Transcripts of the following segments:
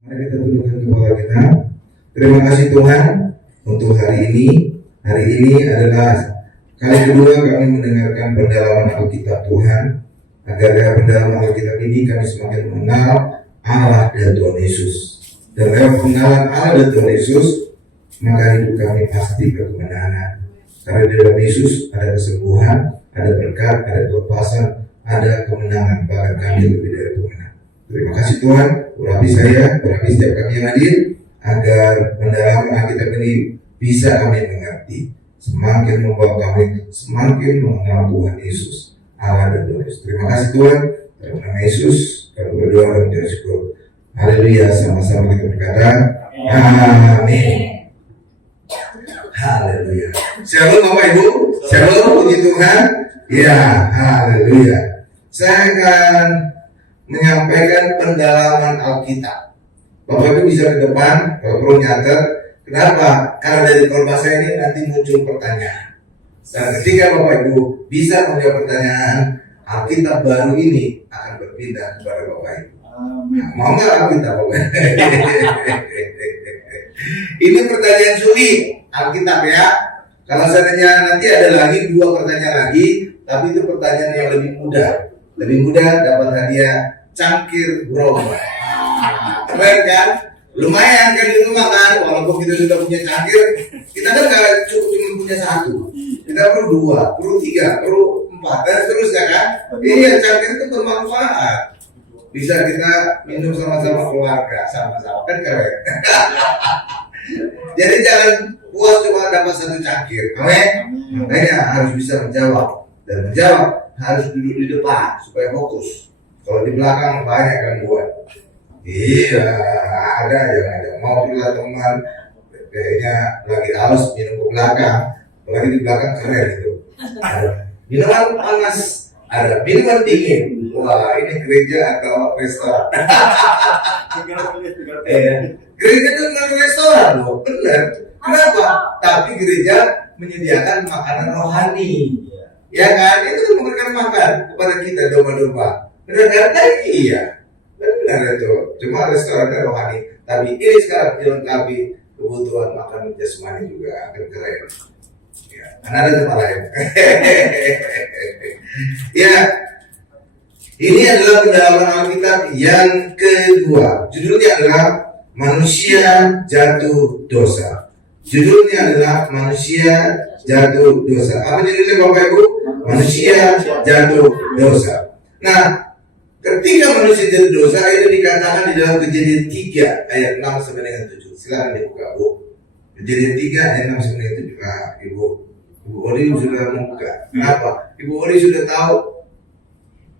Mari kita tundukkan kepala kita. Terima kasih Tuhan untuk hari ini. Hari ini adalah kali kedua kami mendengarkan pendalaman Alkitab Tuhan. Agar dari pendalaman Alkitab ini kami semakin mengenal Allah dan Tuhan Yesus. Dan lewat pengenalan Allah dan Tuhan Yesus, maka hidup kami pasti kemenangan. Karena di dalam Yesus ada kesembuhan, ada berkat, ada kelepasan, ada kemenangan. Bahkan kami lebih dari pemenang. Terima kasih Tuhan, urapi saya, urapi setiap kami yang hadir, agar pendalaman Alkitab ini bisa kami mengerti, semakin membawa kami semakin mengenal Tuhan Yesus, Allah dan Tuhan Yesus. Terima kasih Tuhan, dalam nama Yesus kami berdoa dan bersyukur. Haleluya, sama-sama kita berkata, amin. Haleluya. Shalom Bapak Ibu, shalom, puji Tuhan. Ya, haleluya. Saya akan menyampaikan pendalaman Alkitab. Bapak Ibu bisa ke depan kalau perlu nyatet. Kenapa? Karena dari khotbah saya ini nanti muncul pertanyaan. Dan ketika Bapak Ibu bisa menjawab pertanyaan, Alkitab baru ini akan berpindah kepada Bapak Ibu. Mau nggak Alkitab Bapak? Ini pertanyaan sulit Alkitab ya. Kalau seandainya nanti ada lagi 2 pertanyaan lagi, tapi itu pertanyaan yang lebih mudah. Lebih mudah dapat hadiah cangkir gerobak. Keren kan? Lumayan kan di rumah kan? Walaupun kita sudah punya cangkir, kita kan gak cukup cuma punya 1. Kita perlu 2, perlu 3, perlu 4 dan seterusnya kan? Iya, cangkir itu bermanfaat. Bisa kita minum sama-sama keluarga, sama-sama kan keren. Jadi jangan puas cuma dapat 1 cangkir. Amin. Makanya harus bisa menjawab. Dan menjawab harus duduk di depan supaya fokus. Kalau di belakang banyak gangguan. Iya, ada. Mau pilih teman, kayaknya lagi haus minum ke belakang. Apalagi di belakang keren itu. Minuman panas, ada minuman dingin. Wah, ini gereja atau restoran? Gereja itu bukan restoran loh, benar. Kenapa? Tapi gereja menyediakan makanan rohani. Ya kan, itu kan memberikan makan kepada kita domba-domba. Benar kan? Iya, benar itu. Cuma restorannya rohani. Tapi ini sekarang dilengkapi kebutuhan makan jasmani juga akan keren. Ya, kan ada tempat lain. Ya, ini adalah pendalaman Alkitab yang kedua. Judulnya adalah Manusia Jatuh Dosa. Judulnya adalah Manusia Jatuh Dosa. Apa judulnya Bapak Ibu? Manusia Jatuh Dosa. Nah, ketika manusia jatuh dosa itu dikatakan di dalam Kejadian 3 ayat 6 sampai dengan 7. Silakan dibuka Bu. Kejadian 3 ayat 6 sampai dengan 7. Nah, Ibu Oli sudah membuka. Kenapa? Ibu Oli sudah tahu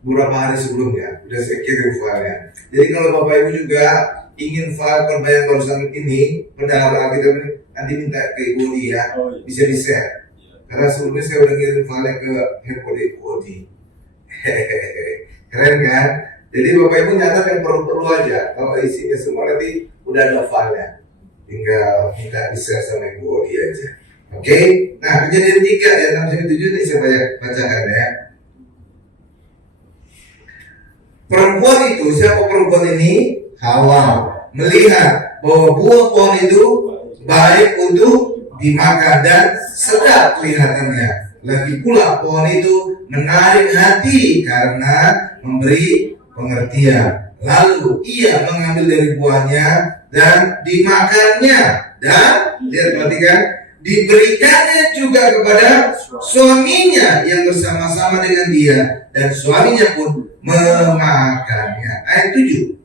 beberapa hari sebelumnya. Sudah saya kirim filenya. Jadi kalau Bapak Ibu juga ingin file khotbah yang barusan ini, pendalaman Alkitab ini, nanti minta ke Ibu Oli ya. Bisa di-share. Karena sebelumnya saya udah ngirim file ke handphone Ibu Oli. Keren kan? Jadi Bapak Ibu nyatat yang perlu-perlu aja. Kalau isinya semua nanti udah ada file-nya. Tinggal minta di-share sama Ibu Oli aja. Oke? Nah, Kejadian 3 ayat 6 sampai 7 ini saya banyak bacakan ya. Perempuan itu, siapa perempuan ini? Hawa. Melihat bahwa buah pohon itu baik untuk dimakan dan sedap kelihatannya. Lagi pula pohon itu menarik hati karena memberi pengertian. Lalu ia mengambil dari buahnya dan dimakannya. Dan lihat perhatikan, diberikannya juga kepada suaminya yang bersama-sama dengan dia, dan suaminya pun memakannya. Ayat 7.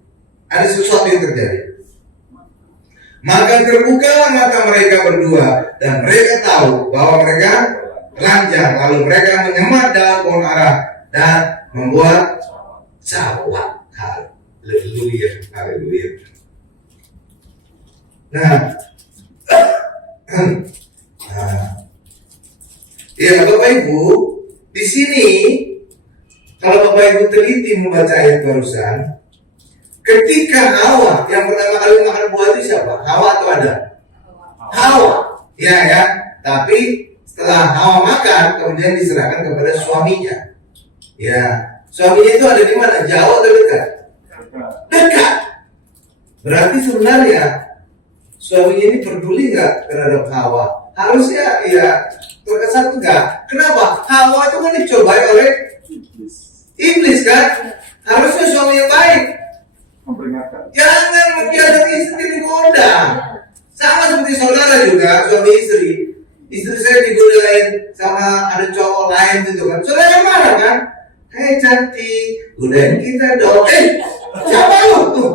Ada sesuatu yang terjadi. Maka terbukalah mata mereka berdua, dan mereka tahu bahwa mereka telanjang. Lalu mereka menyemat dalam pohon ara dan membuat cawat. Haleluya, haleluya. Nah, ya Bapak Ibu, di sini kalau Bapak Ibu teliti membaca ayat barusan, ketika Hawa yang pertama kali makan buah itu siapa? Hawa atau Adam? Hawa, ya. Tapi setelah Hawa makan, kemudian diserahkan kepada suaminya. Ya, suaminya itu ada di mana? Jauh atau dekat? Dekat. Berarti sebenarnya suami ini peduli nggak terhadap Hawa? Harusnya ya terkesan enggak. Kenapa? Hawa itu kan dicobai oleh iblis kan? Harusnya suami yang baik Memperingatkan. jangan membiarkan istri digoda. Sama seperti saudara juga, suami istri. Istri saya digodain sama ada cowok lain gitu kan. Saudara marah kan? Hei cantik, godain kita dong. Siapa lu tuh?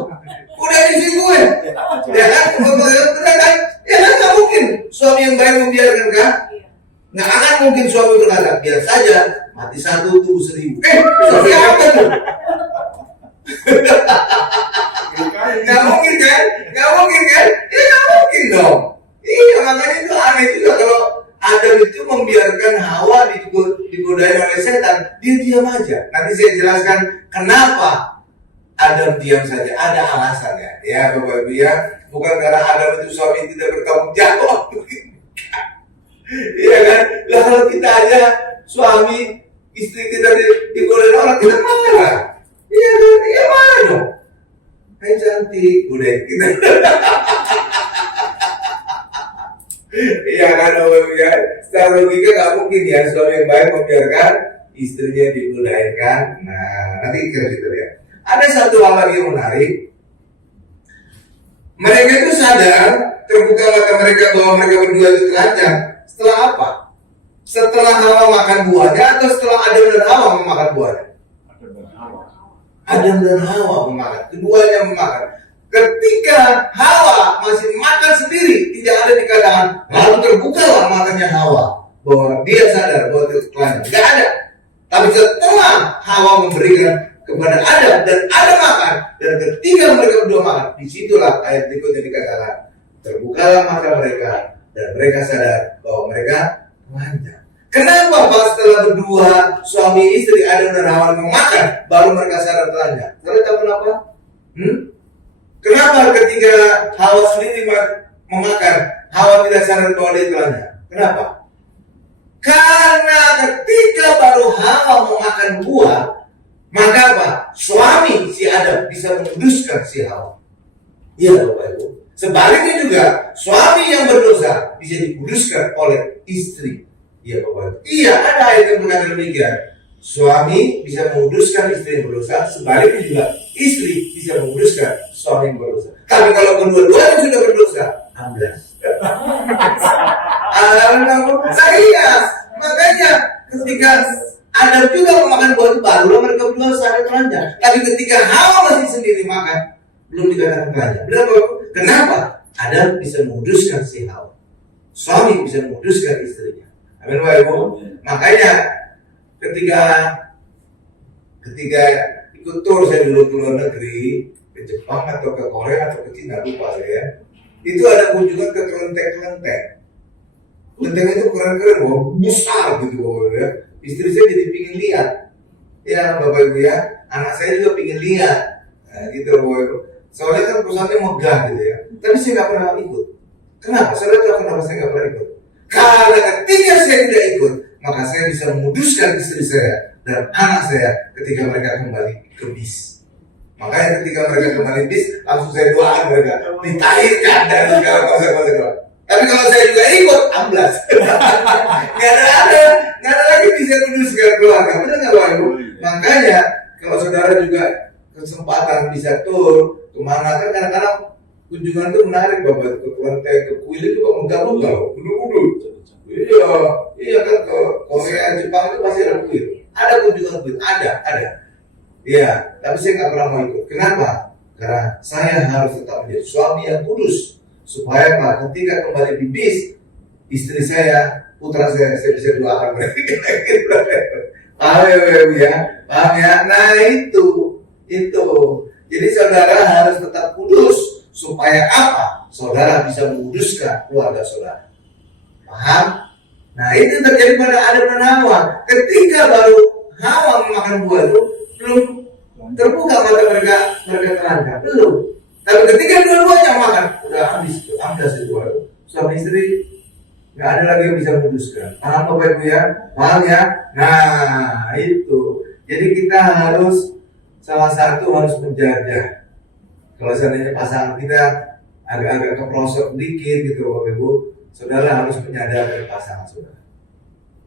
Udah isi gue. Ya kan? Bener kan? Ya kan nggak mungkin suami yang baik membiarkan kan? Nggak akan mungkin suami berkata, biar saja mati satu tubuh 1000. Suami apa tuh? Nggak mungkin kan? Nggak mungkin kan? Ya nggak mungkin dong. Iya, makanya itu aneh juga kalau Adam itu membiarkan Hawa digodain oleh setan, dia diam aja. Nanti saya jelaskan kenapa Adam diam saja. Ada alasannya. Ya Bapak Ibu ya, bukan karena Adam itu suami tidak bertanggung jawab. Iya kan? Lah kalau kita aja suami istri kita digodain orang, kita marah. Iya kan? Iya marah dong. Hai cantik, udah kita. Iya kan Bapak Ibu ya. Secara logika nggak mungkin ya suami yang baik membiarkan istrinya digodain kan. Nah nanti kita lihat. Ada satu hal lagi yang menarik. Mereka itu sadar, terbuka mata mereka bahwa mereka berdua itu telanjang. Setelah apa? Setelah Hawa makan buahnya atau setelah Adam dan Hawa memakan buahnya? Adam dan Hawa memakan, keduanya memakan. Ketika Hawa masih makan sendiri, tidak ada dikatakan lalu terbukalah matanya Hawa bahwa dia sadar bahwa itu telanjang. Tidak ada. Tapi setelah Hawa memberikan kepada Adam dan Adam makan, dan ketika mereka berdua makan, disitulah ayat berikutnya dikatakan terbukalah mata mereka dan mereka sadar bahwa mereka telanjang. Kenapa pas setelah berdua suami istri Adam dan Hawa memakan baru mereka sadar telanjang? Saudara tahu kenapa? Kenapa ketika Hawa sendiri memakan Hawa tidak sadar bahwa dia telanjang? Kenapa? Karena ketika baru Hawa memakan buah, maka apa? Suami si Adam bisa menguduskan si Hawa. Iya Bapak Ibu. Sebaliknya juga suami yang berdosa bisa dikuduskan oleh istri. Iya Bapak Ibu. Iya ada ayat yang berkata demikian. Suami bisa menguduskan istri yang berdosa, sebaliknya juga istri bisa menguduskan suami yang berdosa. Tapi kalau kedua-duanya sudah berdosa, amblas. Saya makanya ketika Adam juga memakan buah itu baru mereka berdua sadar telanjang. Tapi ketika Hawa masih sendiri makan, belum dikatakan telanjang. Kenapa? Adam bisa menguduskan si Hawa. Suami bisa menguduskan istrinya. Amin Bapak Ibu. Makanya ketika ikut tur saya dulu ke luar negeri, ke Jepang atau ke Korea atau ke Cina lupa saya, itu ada kunjungan ke kelenteng-kelenteng. Kelenteng itu keren-keren, besar gitu Bapak Ibu ya. Istri saya jadi pingin lihat, ya Bapak Ibu ya, anak saya juga pingin lihat, nah, gitu Bapak Ibu. Soalnya kan perusahaannya megah gitu ya, tapi saya nggak pernah ikut. Kenapa? Saudara tahu kenapa saya nggak pernah ikut? Karena ketika saya tidak ikut, maka saya bisa memuduskan istri saya dan anak saya ketika mereka kembali ke bis. Makanya ketika mereka kembali bis, langsung saya doakan mereka ditahirkan dari segala konsekuensi. Tapi kalau saya juga ikut, amblas. Nggak ada lagi bisa kuduskan keluarga. Benar nggak Bapak Ibu? Makanya kalau saudara juga kesempatan bisa tur kemana kan kadang-kadang kunjungan itu menarik Bapak, ke kelenteng, ke kuil itu kok megah-megah, kudu-kudu. Iya kan ke Korea, Jepang itu pasti ada kuil. Ada kunjungan kuil, ada. Iya, tapi saya nggak pernah mau ikut. Kenapa? Karena saya harus tetap menjadi suami yang kudus. Supaya ketika kembali di bis, istri saya, putra saya bisa doakan mereka. Paham ya? Paham ya? Nah itu. Jadi saudara harus tetap kudus. Supaya apa? Saudara bisa menguduskan keluarga saudara. Paham? Nah itu terjadi pada Adam dan Hawa. Ketika baru Hawa memakan buah itu, belum terbuka mata mereka telanjang. Belum. Tapi ketika dua-duanya makan, udah habis itu suami istri nggak ada lagi yang bisa menguduskan. Paham Bapak Ibu ya? Paham ya? Nah itu. Jadi kita harus salah satu harus menjaga Kalau seandainya pasangan kita agak-agak keprosot dikit gitu Bapak Ibu, saudara harus menyadarkan pasangan saudara.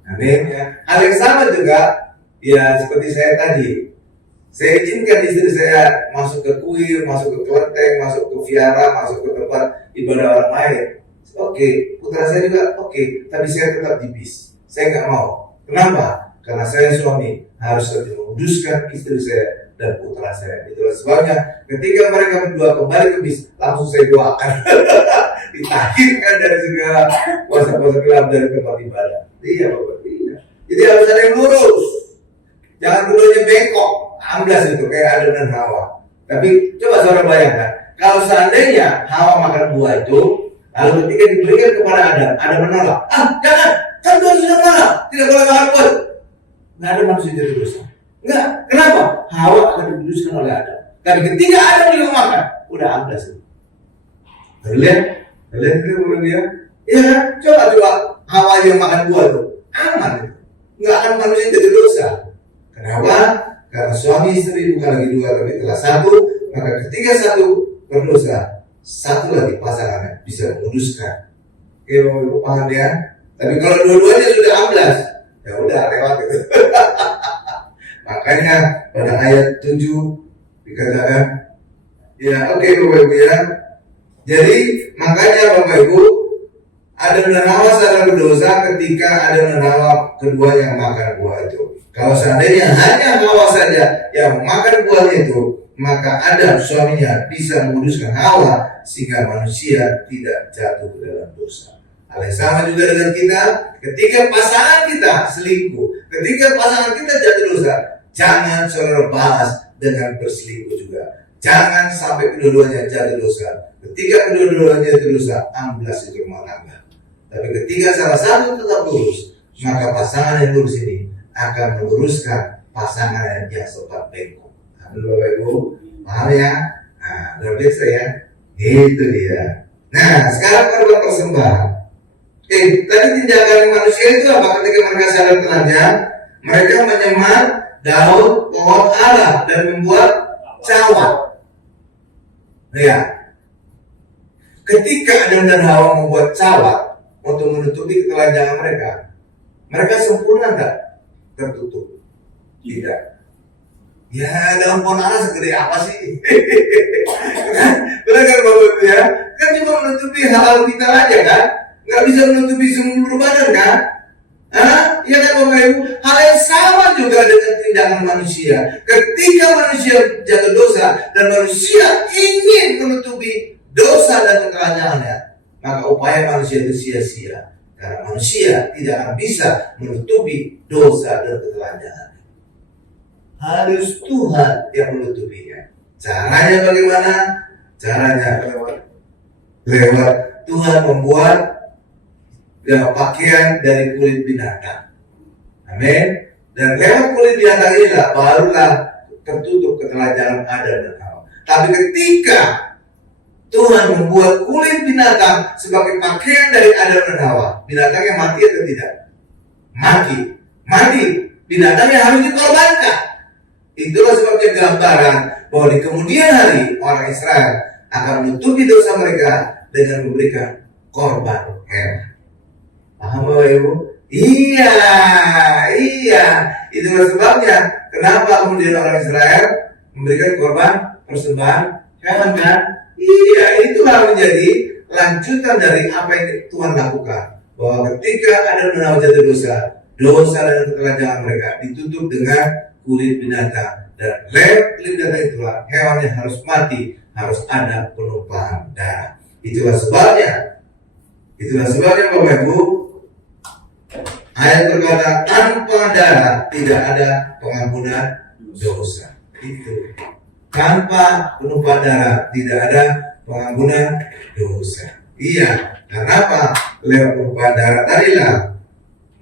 Amin ya. Hal yang sama juga ya seperti saya tadi. Saya izinkan istri saya masuk ke kuil, masuk ke kelenteng, masuk ke viara, masuk ke tempat ibadah orang lain. Oke, putra saya juga oke, tapi saya tetap di bis. Saya nggak mau. Kenapa? Karena saya suami harus menguduskan istri saya dan putra saya. Itulah sebabnya ketika mereka berdua kembali ke bis, langsung saya doakan. Ditahirkan dari segala kuasa-kuasa gelap dari tempat ibadah. Iya Bapak, iya. Jadi harus ada yang lurus. Jangan keduanya bengkok, amblas itu kayak Adam dan Hawa. Tapi coba saudara bayangkan, kalau seandainya Hawa makan buah itu, lalu ketika diberikan kepada Adam menolak. Jangan, kan Tuhan sudah melarang, tidak boleh makan buah. Nggak ada manusia jadi dosa. Enggak, kenapa? Hawa akan dikuduskan oleh Adam. Tapi ketika Adam juga makan, udah amblas itu. Lihat itu dia. Iya kan? Coba Hawa yang makan buah itu, aman itu. Nggak akan manusia jadi dosa. Kenapa? Karena suami istri bukan lagi dua tapi telah satu, maka ketika satu berdosa, satu lagi pasangannya bisa menguduskan. Oke, paham ya? Tapi kalau dua-duanya sudah amblas, ya udah lewat itu. Makanya pada ayat 7 dikatakan, ya oke Bapak Ibu ya. Jadi makanya Bapak Ibu, Adam dan Hawa salah berdosa ketika Adam dan Hawa keduanya makan buah itu. Kalau seandainya hanya Hawa saja yang makan buahnya itu, maka Adam suaminya bisa menguduskan Hawa sehingga manusia tidak jatuh ke dalam dosa. Hal yang sama juga dengan kita, ketika pasangan kita selingkuh, ketika pasangan kita jatuh dosa, jangan saudara balas dengan berselingkuh juga. Jangan sampai kedua-duanya jatuh dosa. Ketika kedua-duanya jatuh dosa, amblas itu rumah tangga. Tapi ketika salah satu tetap lurus, maka pasangan yang lurus ini akan meluruskan pasangan yang sempat bengkok. Amin Bapak Ibu, paham ya? Nah, luar biasa ya. Itu dia. Nah, sekarang korban persembahan. Tadi tindakan manusia itu apa? Ketika mereka sadar telanjang, mereka menyemat daun pohon ara dan membuat cawat. Ya. Ketika Adam dan Hawa membuat cawat untuk menutupi ketelanjangan mereka sempurna enggak? Tertutup? Tidak. Ya daun pohon ara segede apa sih? Benar kan Bapak Ibu ya? Kan cuma menutupi hal kita aja kan? Nggak bisa menutupi seluruh badan kan? Iya kan Bapak Ibu? Hal yang sama juga dengan tindakan manusia. Ketika manusia jatuh dosa dan manusia ingin menutupi dosa dan ketelanjangannya, maka upaya manusia itu sia-sia. Karena manusia tidak akan bisa menutupi dosa dan ketelanjangan. Harus Tuhan yang menutupinya. Caranya bagaimana? Caranya lewat Tuhan membuat pakaian dari kulit binatang. Amin. Dan lewat kulit binatang inilah barulah tertutup ketelanjangan Adam dan Hawa. Tapi ketika Tuhan membuat kulit binatang sebagai pakaian dari Adam dan Hawa, binatangnya mati atau tidak? Mati. Binatangnya harus dikorbankan. Itulah sebabnya gambaran bahwa di kemudian hari orang Israel akan menutupi dosa mereka dengan memberikan korban hewan. Paham Bapak Ibu? Iya. Itulah sebabnya kenapa kemudian orang Israel memberikan korban persembahan hewan kan? Iya, itulah menjadi lanjutan dari apa yang Tuhan lakukan. Bahwa ketika ada menawan jatuh dosa dan ketelanjangan mereka ditutup dengan kulit binatang. Dan lewat kulit binatang itulah hewannya harus mati, harus ada penumpahan darah. Itulah sebabnya Bapak Ibu, ayat berkata tanpa darah tidak ada pengampunan dosa. Itu. Tanpa penumpahan darah tidak ada pengampunan dosa. Iya, karena apa? Lewat penumpahan darah tadilah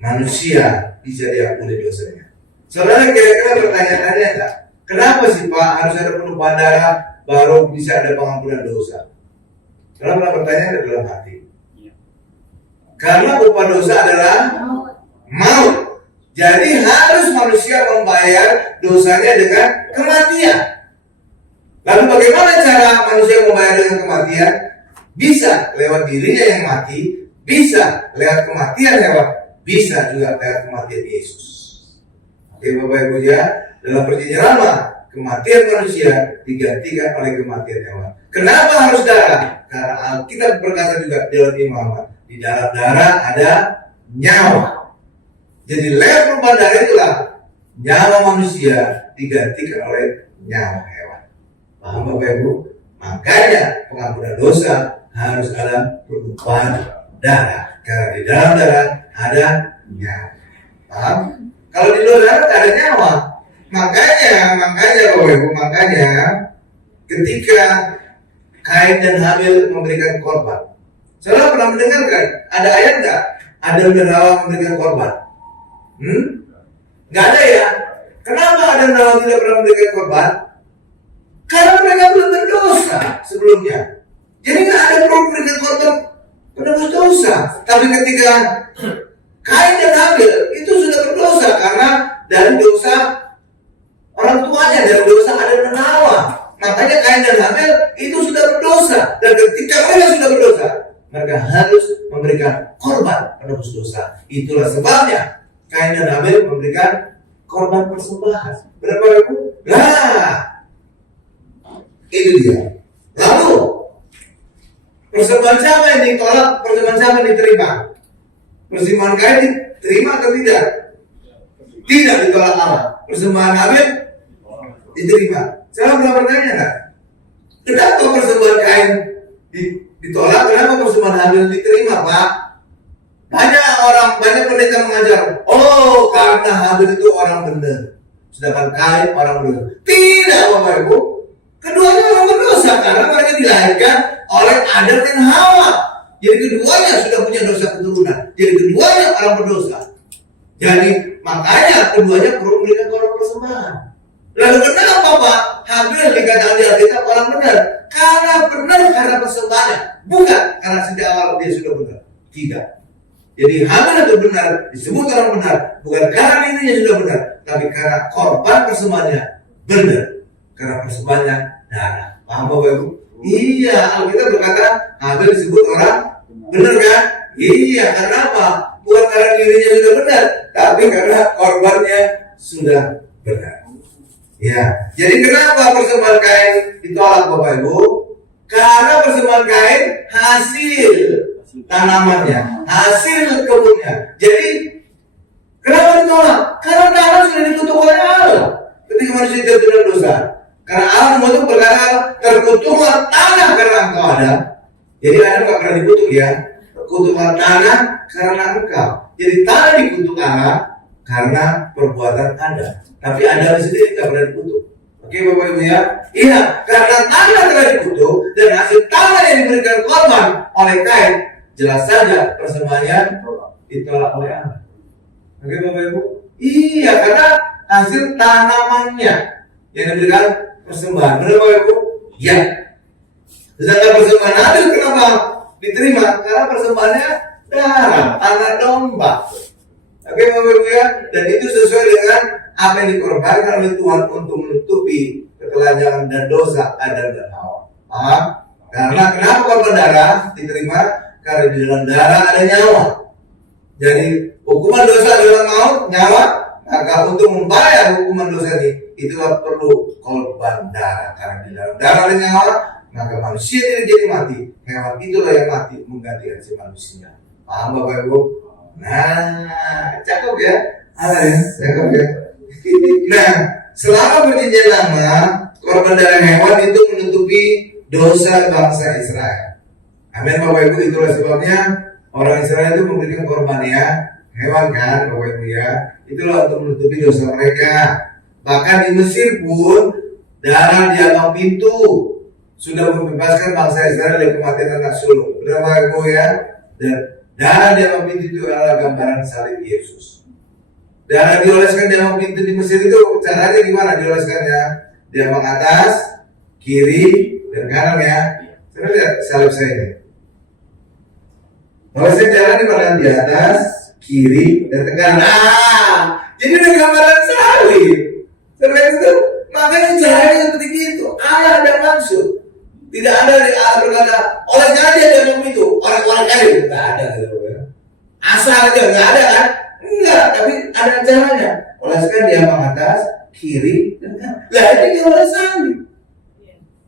manusia bisa diampuni dosanya. Saudara kira-kira bertanya-tanya enggak? Kenapa sih Pak harus ada penumpahan darah baru bisa ada pengampunan dosa? Saudara pernah bertanya dari dalam hati? Karena upah dosa adalah maut. Jadi harus manusia membayar dosanya dengan kematian. Lalu bagaimana cara manusia membayar dengan kematian? Bisa lewat dirinya yang mati, bisa lewat kematian hewan, bisa juga lewat kematian Yesus. Oke Bapak Ibu ya, dalam perjanjian lama kematian manusia digantikan oleh kematian hewan. Kenapa harus darah? Karena Alkitab berkata juga dalam Imamat, di dalam darah ada nyawa. Jadi lewat perubahan darah itulah nyawa manusia digantikan oleh nyawa hewan. Paham Bapak Ibu? Makanya pengampunan dosa harus ada perubahan darah. Karena di dalam darah ada nyawa. Paham? Kalau di luar darah tidak ada nyawa. Makanya Bapak Ibu, ketika Kain dan Habil memberikan korban, saudara pernah mendengarkan ada ayat nggak? Adam dan Hawa memberikan korban? Nggak ada ya? Kenapa Adam dan Hawa tidak pernah memberikan korban? Karena mereka belum berdosa sebelumnya. Jadi nggak ada perlu memberikan korban penebus dosa. Tapi ketika Kain dan Habil itu sudah berdosa karena dari dosa orang tuanya, dari dosa Adam dan Hawa. Makanya Kain dan Habil itu sudah berdosa. Dan ketika mereka sudah berdosa, mereka harus memberikan korban penebus dosa. Itulah sebabnya Kain dan Habil memberikan korban persembahan. Berapa Ibu? Nah, itu dia. Lalu persembahan siapa yang ditolak? Persembahan siapa yang diterima? Persembahan Kain diterima atau tidak? Tidak ditolak Allah. Persembahan Habil diterima. Saya pernah bertanya nggak? Kenapa persembahan Kain ditolak? Kenapa persembahan Habil diterima, Pak? Banyak pendeta mengajar, oh karena Habil itu orang benar, sedangkan Kain orang benar. Tidak, Bapak Ibu. Keduanya orang berdosa karena mereka dilahirkan oleh Adam dan Hawa. Jadi keduanya sudah punya dosa keturunan. Jadi keduanya orang berdosa. Jadi makanya keduanya perlu memberikan korban persembahan. Lalu kenapa Pak Habil dikatakan di Alkitab orang benar? Karena benar karena persembahannya, bukan karena sejak awal dia sudah benar. Tidak. Jadi Habil itu benar, disebut orang benar, bukan karena dirinya sudah benar, tapi karena korban persembahannya benar. Karena persembahannya darah. Paham Bapak Ibu? Iya, Alkitab berkata Habil disebut orang benar kan? Iya, karena apa? Bukan karena dirinya sudah benar, tapi karena korbannya sudah benar. Ya, jadi kenapa persembahan Kain ditolak Bapak Ibu? Karena persembahan Kain hasil tanamannya, hasil kebunnya. Jadi kenapa ditolak? Karena tanah sudah ditutup oleh Allah. Ketika manusia jatuh dalam dosa, karena Allah mengutuk berkata, terkutuklah tanah karena engkau ada. Jadi Adam nggak pernah dikutuk ya. Terkutuklah tanah karena engkau. Jadi tanah dikutuk Allah karena perbuatan Anda. Tapi Anda sendiri tidak pernah dikutuk. Oke Bapak Ibu ya. Iya, karena tanah telah dikutuk dan hasil tanah yang diberikan korban oleh Kain, jelas saja persembahannya ditolak oleh Allah. Oke Bapak Ibu. Iya, karena hasil tanamannya yang diberikan persembahan. Benar Bapak Ibu? Ya. Sedangkan persembahan Habil kenapa diterima? Karena persembahannya darah, anak domba. Oke Bapak Ibu ya. Dan itu sesuai dengan apa yang dikorbankan oleh Tuhan untuk menutupi ketelanjangan dan dosa Adam dan Hawa. Paham? Karena kenapa korban darah diterima? Karena di dalam darah ada nyawa. Jadi hukuman dosa adalah maut, nyawa. Maka untuk membayar hukuman dosa ini, itulah perlu korban darah. Karena di dalam darah ada nyawa, maka manusia tidak jadi mati. Hewan itulah yang mati menggantikan si manusia. Paham Bapak Ibu? Nah, cakep ya. Cakep ya. Nah, selama perjanjian lama, korban darah hewan itu menutupi dosa bangsa Israel. Amin Bapak Ibu, itulah sebabnya orang Israel itu memberikan korban ya, hewan kan Bapak Ibu ya. Itulah untuk menutupi dosa mereka. Bahkan di Mesir pun darah di ambang pintu sudah membebaskan bangsa Israel dari kematian anak sulung. Benar Bapak Ibu ya. Dan darah di ambang pintu itu adalah gambaran salib Yesus. Darah dioleskan di ambang pintu di Mesir itu caranya gimana dioleskannya? Di ambang atas, kiri, dan kanan ya. Coba lihat salib saya ini. Oleskan darah di mana? Di atas, kiri, dan kanan. Jadi ini gambaran salib. Seperti itu, makanya caranya seperti itu. Allah ada maksud. Tidak ada di Allah berkata, oleh karena dia minum itu, orang-orang kaya itu nggak ada gitu ya. Asal aja nggak ada kan? Enggak, tapi ada caranya. Oleskan dia mengatas, kiri, dan kanan. Lah ini gambaran salib.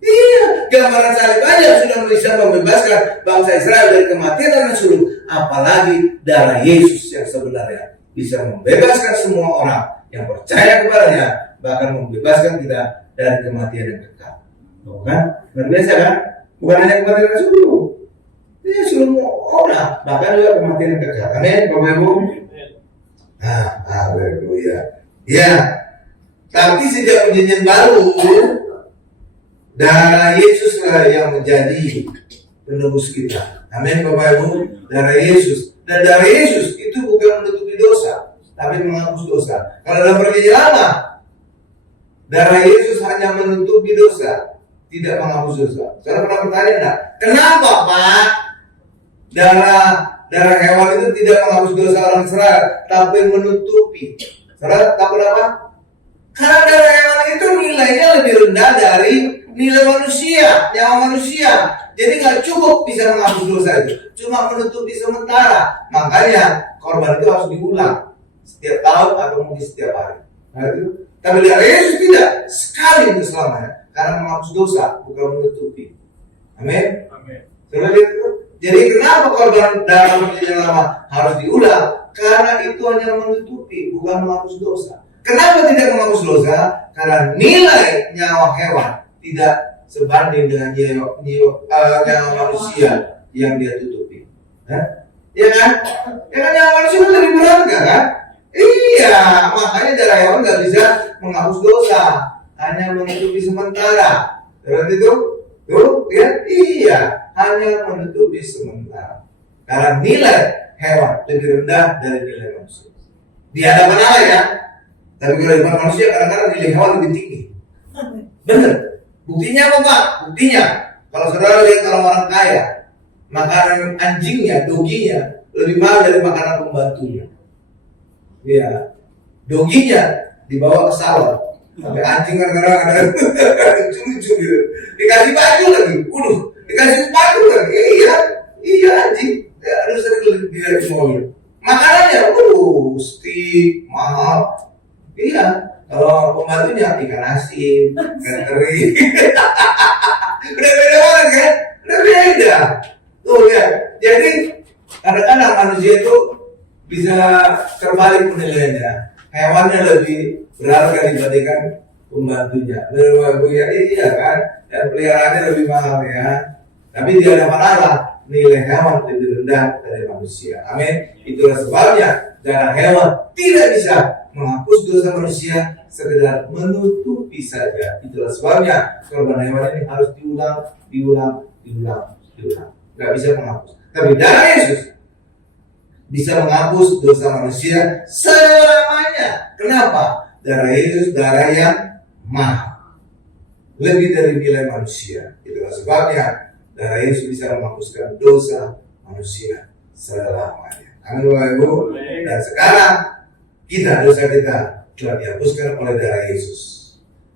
Iya, gambaran salib aja sudah bisa membebaskan bangsa Israel dari kematian dan suluk. Apalagi darah Yesus yang sebenarnya bisa membebaskan semua orang yang percaya kepadanya, bahkan membebaskan kita dari kematian yang kekal. Tuh kan? Luar biasa kan? Bukan hanya kematian yang suluk. Ini semua orang, bahkan juga kematian yang kekal. Amin, Bapak Ibu. Haleluya. Ya, tapi sejak perjanjian baru, darah Yesuslah yang menjadi penebus kita. Amin, Bapak Ibu. Darah Yesus. Dan darah Yesus itu bukan menutupi dosa, tapi menghapus dosa. Kalau dalam perjanjian lama, darah Yesus hanya menutupi dosa, tidak menghapus dosa. Saudara pernah bertanya enggak? Kenapa, Pak? Darah hewan itu tidak menghapus dosa orang Israel, tapi menutupi. Saudara tahu kenapa? Karena darah hewan itu nilainya lebih rendah dari nilai manusia, nyawa manusia. Jadi nggak cukup bisa menghapus dosa itu, cuma menutupi sementara. Makanya korban itu harus diulang setiap tahun atau mungkin setiap hari. Nah, itu. Tapi darah Yesus tidak, sekali untuk selamanya, karena menghapus dosa, bukan menutupi. Amin. Saudara lihat itu. Jadi kenapa korban dalam perjanjian lama harus diulang? Karena itu hanya menutupi, bukan menghapus dosa. Kenapa tidak menghapus dosa? Karena nilai nyawa hewan tidak sebanding dengan nyawa manusia yang dia tutupi. Ya kan? Ya kan nyawa manusia itu lebih berharga kan? Iya, makanya darah hewan nggak bisa menghapus dosa, hanya menutupi sementara. Terus itu, tuh, ya, iya, hanya menutupi sementara. Karena nilai hewan lebih rendah dari nilai manusia. Di hadapan Allah ya. Tapi kalau di hadapan manusia kadang-kadang nilai hewan lebih tinggi. Benar. Buktinya apa Pak? Buktinya kalau saudara lihat orang kaya, makanan anjingnya, doginya lebih mahal dari makanan pembantunya. Ya, doginya dibawa ke salon. Sampai anjing kadang-kadang ada lucu-lucu gitu. Dikasih baju lagi, dikasih sepatu lagi. Iya anjing. Ya, harus sering dilihat di mobil. Makanannya, steak mahal. Iya. Kalau pembantunya ikan asin, ikan teri. Udah beda banget kan? Udah beda. Tuh ya. Jadi kadang-kadang manusia itu bisa terbalik penilaiannya. Hewannya lebih berharga dibandingkan pembantunya. Ya, iya kan? Dan peliharaannya lebih mahal ya. Tapi di hadapan Allah nilai hewan lebih rendah dari manusia. Amin. Itulah sebabnya darah hewan tidak bisa menghapus dosa manusia, sekedar menutupi saja. Itulah sebabnya korban hewan ini harus diulang. Gak bisa menghapus. Tapi darah Yesus bisa menghapus dosa manusia selamanya. Kenapa? Darah Yesus darah yang mahal, lebih dari nilai manusia. Itulah sebabnya darah Yesus bisa menghapuskan dosa manusia selamanya. Amin Bapak Ibu. Dan sekarang dosa kita telah dihapuskan oleh darah Yesus.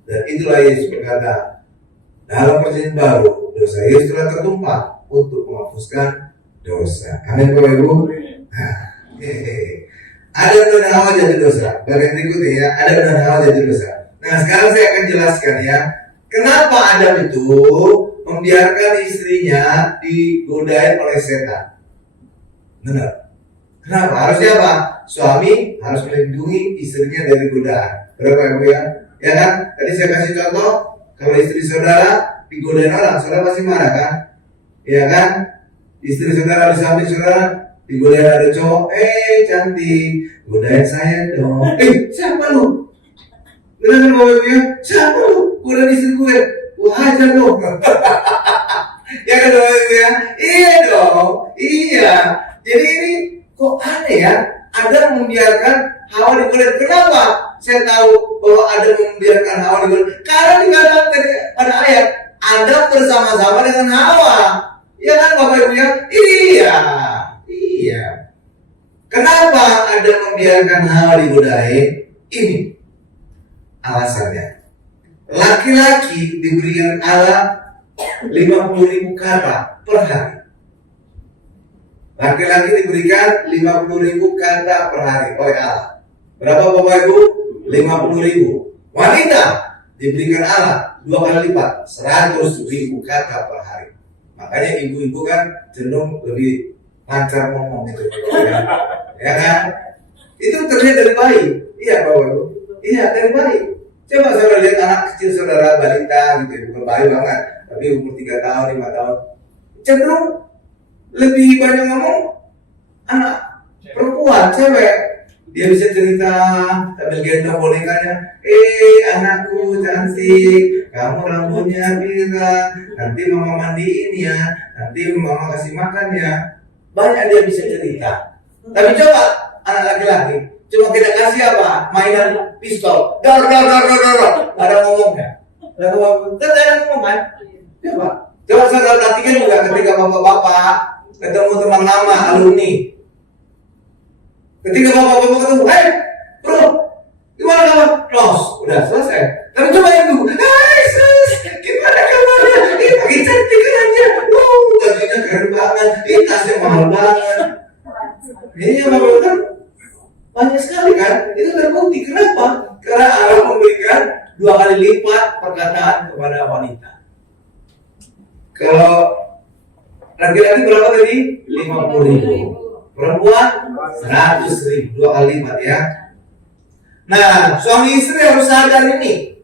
Dan itulah Yesus berkata dalam perjanjian baru, dosa Yesus telah tertumpah untuk menghapuskan dosa. Amin Bapak Ibu. Adam dan Hawa jadi dosa. Bagian berikutnya ya, Adam dan Hawa jadi dosa. Nah sekarang saya akan jelaskan ya, kenapa Adam itu membiarkan istrinya digodain oleh setan. Benar. Kenapa? Harusnya apa? Suami harus melindungi istrinya dari godaan. Berapa Ibu ya? Ya kan? Tadi saya kasih contoh, kalau istri saudara digodain orang, saudara pasti marah kan? Ya kan? Istri saudara di samping saudara digodain ada cowok, cantik, godain saya dong. Siapa lu? Benar kan Bapak Ibu ya? Siapa lu? Godain istri gue. Gua hajar dong. Ya kan Bapak Ibu ya? Iya dong. Iya. Jadi ini kok aneh ya? Adam membiarkan Hawa digodain. Kenapa? Saya tahu bahwa Adam membiarkan Hawa digodain. Karena dikatakan pada ayat Adam bersama-sama dengan Hawa. Ya kan Bapak Ibu ya? Iya. Kenapa Adam membiarkan Hawa digodain? Ini alasannya. Laki-laki diberikan Allah 50.000 kata per hari. Laki-laki diberikan 50.000 kata per hari oleh Allah. Berapa Bapak Ibu? 50.000. Wanita diberikan Allah 2 kali lipat, 100.000 kata per hari. Makanya ibu-ibu kan cenderung lebih lancar ngomong gitu, ya kan? Itu terlihat dari bayi. Iya Bapak Ibu. Iya dari bayi. Coba saudara lihat anak kecil saudara balita gitu, bukan bayi banget, tapi umur 3 tahun, 5 tahun, cenderung lebih banyak ngomong anak perempuan, cewek. Dia bisa cerita sambil gendong bonekanya, anakku cantik, kamu rambutnya pirang, nanti mama mandiin ya, nanti mama kasih makan ya. Banyak dia bisa cerita. Tapi coba anak laki-laki, cuma kita kasih apa? Mainan pistol, dar, ada ngomongnya. Lalu ada ngomong kan? Coba saudara perhatikan juga ketika bapak-bapak ketemu teman lama alumni. Ketika bapak-bapak ketemu, bro, gimana kabar? Close, udah selesai. Tapi coba ibu, sis, gimana kabarnya? Makin cantik aja. Bajunya keren banget, tasnya mahal banget. Ini yang bapak banyak sekali kan? Itu terbukti. Kenapa? Karena Allah memberikan 2 kali lipat perkataan kepada wanita. Kalau laki-laki berapa tadi? 50.000. Perempuan 100.000, 2 kali lipat ya. Nah, suami istri harus sadar ini.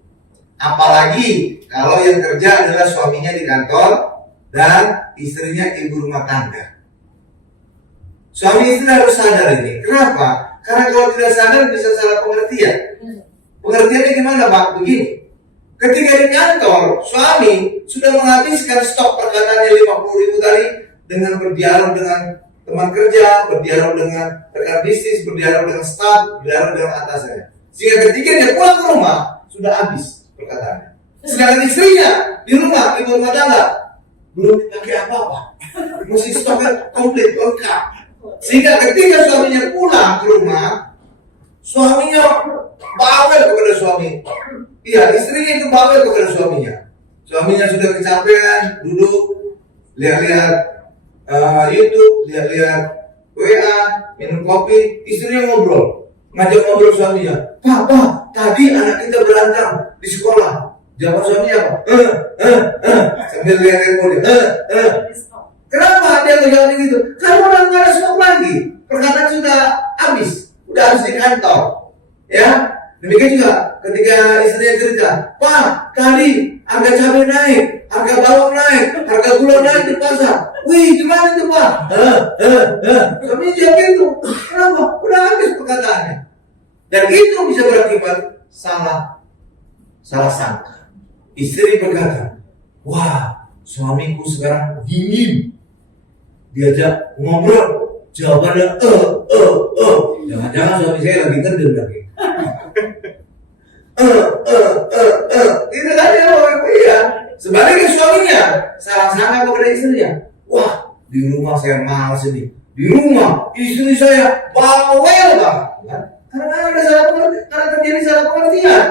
Apalagi kalau yang kerja adalah suaminya di kantor dan istrinya ibu rumah tangga. Suami istri harus sadar ini. Kenapa? Karena kalau tidak sadar bisa salah pengertian. Pengertiannya gimana Pak? Begini. Ketika di kantor, suami sudah menghabiskan stok perkataannya 50.000 tadi dengan berdialog dengan teman kerja, berdialog dengan rekan bisnis, berdialog dengan staf, berdialog dengan atasnya. Sehingga ketika dia pulang ke rumah, sudah habis perkataannya. Sedangkan istrinya di rumah, ibu rumah tangga, belum dipakai apa-apa. Mesti stoknya komplit, lengkap. Sehingga ketika suaminya pulang ke rumah, suaminya bawel kepada suami. Iya, istrinya itu bawel kepada suaminya. Suaminya sudah kecapean, duduk, lihat-lihat YouTube, lihat-lihat WA, minum kopi, istrinya ngobrol, ngajak ngobrol suaminya. Pak, tadi anak kita berantem di sekolah. Jawab suaminya apa? Sambil lihat handphonenya. Kenapa dia ngejawabnya gitu? Karena orang nggak ada stok lagi. Perkataan sudah habis, udah habis di kantor. Ya, demikian juga ketika istrinya cerita, Pak, tadi harga cabai naik, harga bawang naik, harga gula naik di pasar. Wih, gimana itu Pak? Suami jawab itu. Kenapa? Udah habis perkataannya. Dan itu bisa berakibat salah sangka. Istri berkata, wah, suamiku sekarang dingin. Diajak ngobrol, jawabannya jangan-jangan suami saya lagi ngedel lagi. Itu kan ya. Sebaliknya suaminya salah sangka kepada istrinya. Wah, di rumah saya malas ini. Di rumah istri saya bawel banget. Karena ada salah pengertian, karena terjadi salah pengertian.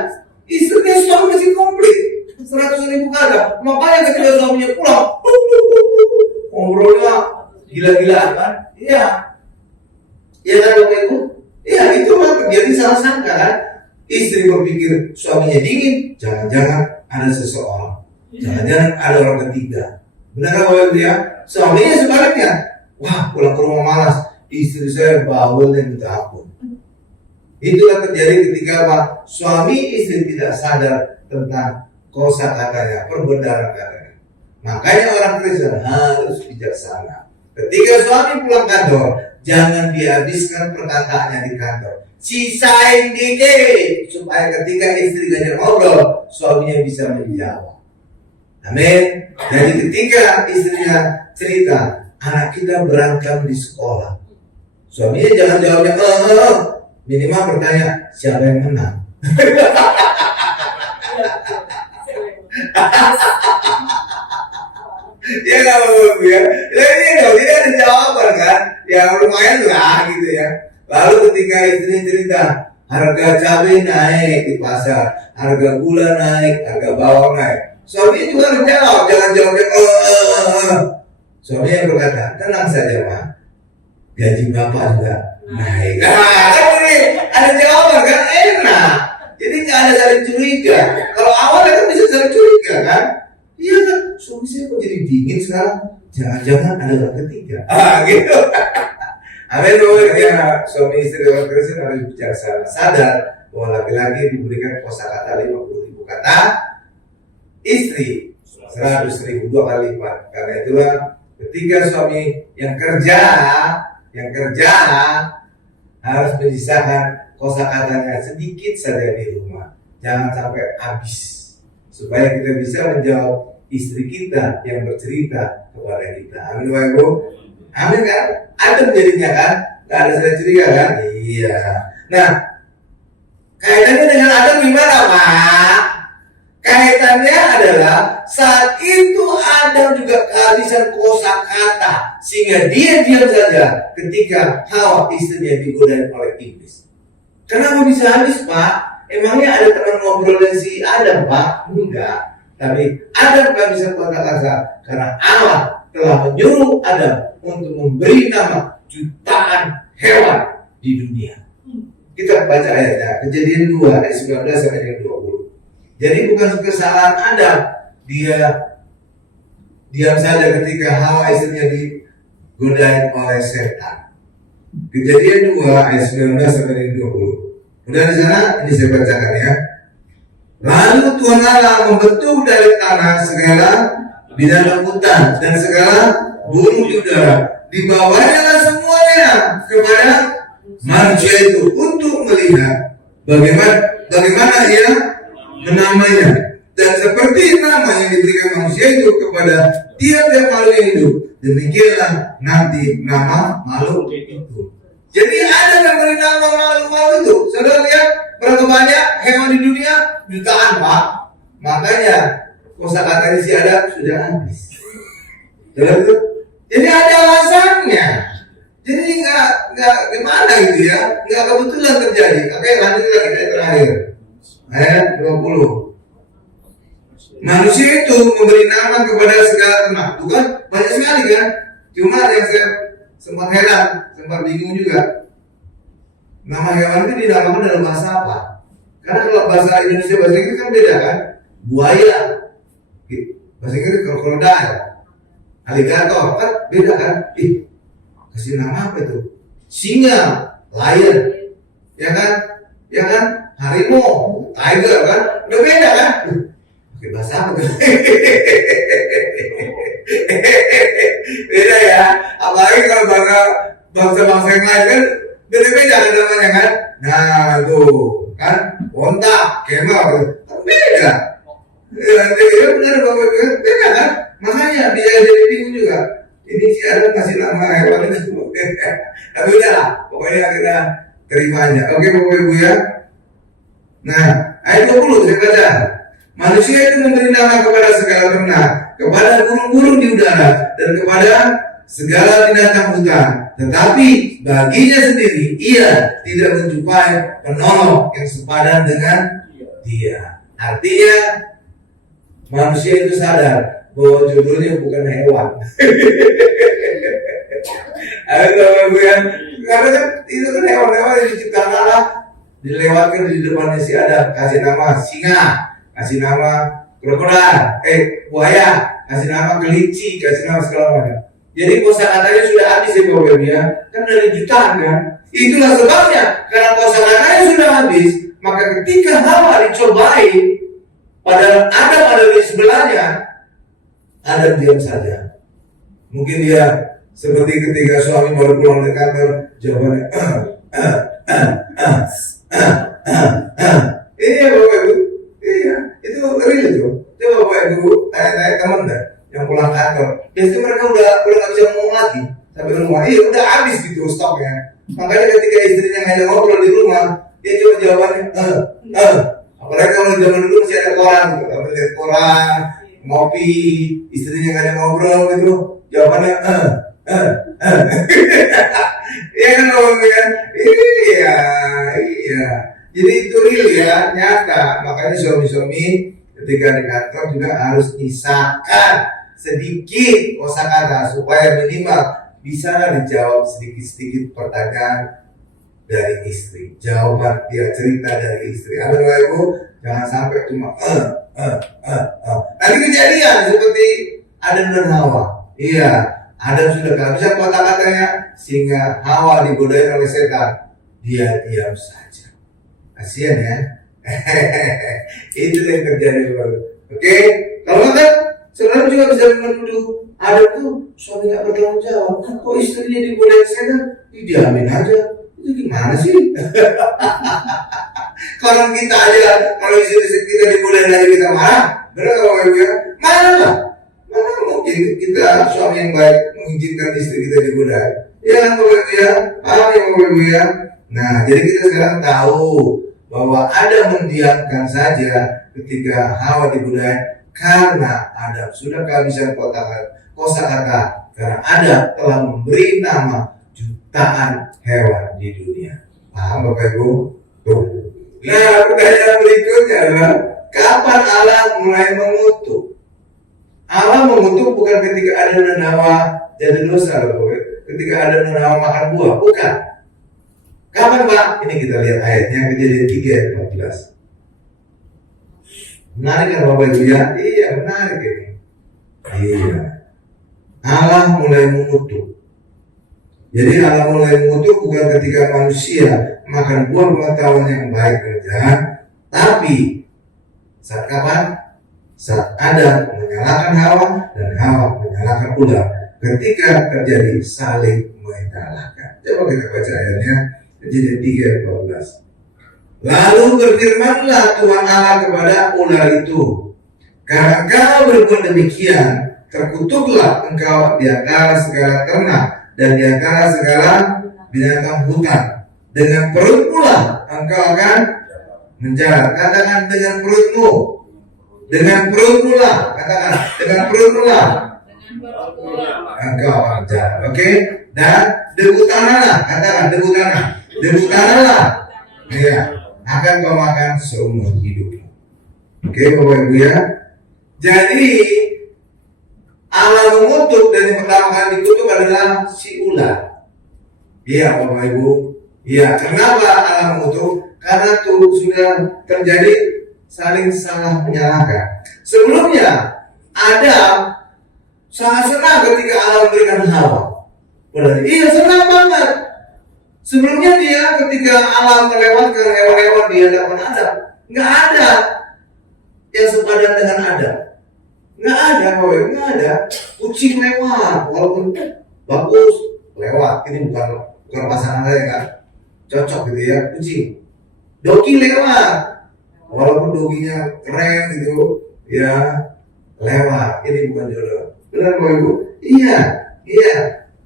Istrinya suami masih komplit 100.000 kata. Makanya ketika suaminya pulang, ngobrolnya gila-gilaan kan? Iya. Iya kan Bapak Ibu? Iya, itu kan terjadi salah sangka kan? Istri berpikir suaminya dingin, jangan-jangan ada seseorang. Jangan-jangan ada orang ketiga. Benar kan Bapak Ibu ya? Suaminya sebaliknya. Wah, pulang ke rumah malas. Istri saya bawel dan minta ampun. Itulah terjadi ketika apa? Suami istri tidak sadar tentang kosakatanya, perbenaran katanya. Makanya orang Kristen harus bijaksana. Ketika suami pulang kantor, jangan dihabiskan perkataannya di kantor. Sisain dikit supaya ketika istri ngajak ngobrol, suaminya bisa menjawab. Amin. Jadi ketika istrinya cerita, anak kita berantem di sekolah, suaminya jangan jawabnya minimal bertanya siapa yang menang. Ya nggak apa-apa ya. Jadi tidak ada jawaban kan, yang lumayan lah gitu ya. Lalu ketika istrinya cerita, harga cabai naik di pasar, harga gula naik, harga bawang naik. Suaminya juga menjawab, jangan jawab, suaminya berkata, tenang saja Mak, gaji Bapak juga naik. Kan ini ada jawaban kan, enak. Jadi nggak ada saling curiga. Kalau awalnya kan bisa saling curiga kan? Iya kan, suami saya kok jadi dingin sekarang? Jangan-jangan ada orang ketiga. Gitu. Amin. Ya, suami istri orang Kristen harus bijaksana, sadar bahwa laki-laki diberikan kosakata 50.000 kata, istri 100.000, 2 kali lipat. Karena itulah ketika suami yang kerja harus menyisakan kosakatanya sedikit saja di rumah, jangan sampai habis, supaya kita bisa menjawab istri kita yang bercerita kepada kita. Amin Bapak Ibu. Amin kan? Adem jadinya kan? Gak ada saling curiga kan? Iya. Nah, kaitannya dengan Adam gimana Pak? Kaitannya adalah saat itu Adam juga kehabisan kosakata, sehingga dia diam saja ketika Hawa istrinya digodain oleh iblis. Kenapa bisa habis Pak? Emangnya ada teman ngobrolnya si Adam Pak? Enggak. Tapi Adam kehabisan kosakata karena Allah telah menyuruh Adam untuk memberi nama jutaan hewan di dunia. Kita baca ayatnya, Kejadian 2 ayat 19 sampai 20. Jadi bukan kesalahan Adam, dia diam saja ketika Hawa istrinya digodain oleh setan. Kejadian 2 ayat 19 sampai 20. Udah di sana, ini saya bacakan ya. Lalu Tuhan Allah membentuk dari tanah segala binatang hutan dan segala burung di udara. Dibawanya semuanya kepada manusia itu untuk melihat bagaimana ia menamainya. Dan seperti nama yang diberikan manusia itu kepada tiap-tiap makhluk yang hidup, demikianlah nanti nama makhluk itu. Jadi ada yang beri nama makhluk itu. Saudara lihat berapa banyak hewan di dunia? Jutaan Pak. Makanya kosakata si Adam sudah habis. Jadi ada alasannya. Jadi nggak gimana gitu ya? Nggak kebetulan terjadi. Oke, lanjut lagi ayat terakhir. Ayat 20. Manusia itu memberi nama kepada segala ternak. Itu kan banyak sekali kan? Cuma yang saya sempat heran, sempat bingung juga. Nama hewan itu dinamakan dalam bahasa apa? Karena kalau bahasa Indonesia, bahasa Inggris kan beda kan? Buaya, bahasa Inggris krokodil, aligator kan beda kan? Kasih nama apa itu? Singa, lion, ya kan? Harimau, tiger kan? Udah beda kan? Oke, bahasa apa tuh? Beda ya. Apalagi kalau bangsa-bangsa yang lain kan beda-beda kan namanya kan? Nah tuh kan, onta, camel, kan beda. Ya benar Bapak Ibu, beda kan? Makanya dia jadi bingung juga. Ini si Adam kasih nama hewan itu. Tapi udahlah, pokoknya kita terima aja. Oke Bapak Ibu ya. Nah, ayat 20 saya baca. Manusia itu memberi nama kepada segala ternak, kepada burung-burung di udara, dan kepada segala binatang hutan. Tetapi baginya sendiri ia tidak menjumpai penolong yang sepadan dengan dia. Artinya manusia itu sadar bahwa jodohnya bukan hewan. Karena kan itu kan hewan-hewan yang diciptakan Allah, dilewatkan di depannya si Adam, kasih nama singa, kasih nama krokodil, buaya, kasih nama kelinci, kasih nama segala macam. Jadi kosakatanya sudah habis ya Bapak Ibu ya, kan dari jutaan kan. Itulah sebabnya, karena kosakatanya sudah habis, maka ketika Hawa dicobai, padahal Adam ada di sebelahnya, Adam diam saja. Mungkin dia seperti ketika suami baru pulang dari kantor, jawabannya iya Bapak Ibu, iya itu real itu. Coba Bapak Ibu tanya teman dah yang pulang kantor, biasanya mereka udah nggak bisa ngomong lagi sampai rumah. Iya udah habis gitu stoknya. Makanya ketika istrinya ngajak ngobrol di rumah, dia cuma jawabannya apalagi kalau zaman dulu masih ada koran gitu, lihat koran, ngopi, istrinya ngajak ngobrol gitu, jawabannya iya kan Bapak Ibu kan? Iya. Jadi itu real ya, nyata. Makanya suami-suami ketika di kantor juga harus nyisakan sedikit kosakata supaya minimal bisa dijawab sedikit-sedikit pertanyaan dari istri. Jawaban dia cerita dari istri. Ada Ibu, jangan sampai cuma Nanti kejadian seperti Adam dan Hawa. Iya, Adam sudah kehabisan kata-katanya sehingga Hawa digodain oleh setan. Dia diam saja. Kasihan ya. Itu yang terjadi baru. Oke, kalau enggak, saudara juga bisa menuduh Adam tuh suami nggak bertanggung jawab. Kok istrinya digodain setan? Diamin aja. Itu gimana sih? Kalau kita aja, kalau istri kita digodain aja kita marah, benar nggak Bapak Ibu ya? Mana lah? Mana mungkin kita suami yang baik mengizinkan istri kita digodain? Ya Bapak Ibu ya, paham ya Bapak Ibu ya? Nah, jadi kita sekarang tahu bahwa Adam mendiamkan saja ketika Hawa digodain karena Adam sudah kehabisan kosakata karena Adam telah memberi nama jutaan hewan di dunia. Paham Bapak Ibu? Tuh. Nah, pertanyaan berikutnya adalah kapan Allah mulai mengutuk? Allah mengutuk bukan ketika Adam dan Hawa jadi dosa, Bapak. Ketika Adam dan Hawa makan buah, bukan. Kapan Pak? Ini kita lihat ayatnya, Kejadian 3 ayat 14. Menarik kan Bapak Ibu ya? Iya, menarik ini. Iya. Allah mulai mengutuk. Jadi Allah mulai mengutuk bukan ketika manusia makan buah pengetahuan yang baik dan jahat, tapi saat kapan? Saat Adam menyalahkan Hawa dan Hawa menyalahkan ular. Ketika terjadi saling menyalahkan. Coba kita baca ayatnya, Kejadian 3 ayat 14. Lalu berfirmanlah Tuhan Allah kepada ular itu, karena engkau berbuat demikian, terkutuklah engkau di antara segala ternak dan di antara segala binatang hutan. Dengan perut pula engkau akan menjalar. Katakan dengan perutmu. Dengan perut pula. Katakan dengan perut pula engkau akan menjalar. Oke? Dan debu tanah lah. Katakan debu tanah. Debu tanah lah. Iya. Akan kau makan seumur hidup. Oke Bapak Ibu ya. Jadi Allah mengutuk dan yang pertama kali dikutuk adalah si ular. Iya Bapak Ibu. Iya, kenapa Allah mengutuk? Karena tuh sudah terjadi saling salah menyalahkan. Sebelumnya Adam sangat senang ketika Allah memberikan Hawa. Benar? Iya, senang banget. Sebelumnya dia ketika Allah melewatkan hewan-hewan di hadapan Adam, nggak ada yang sepadan dengan Adam. Nggak ada, Bapak, nggak ada. Kucing lewat, walaupun bagus lewat. Ini bukan pasangan saya kan, cocok gitu ya, kucing. Dogi lewat, walaupun doginya keren gitu, ya lewat. Ini bukan jodoh. Benar Bapak Ibu? Iya, iya.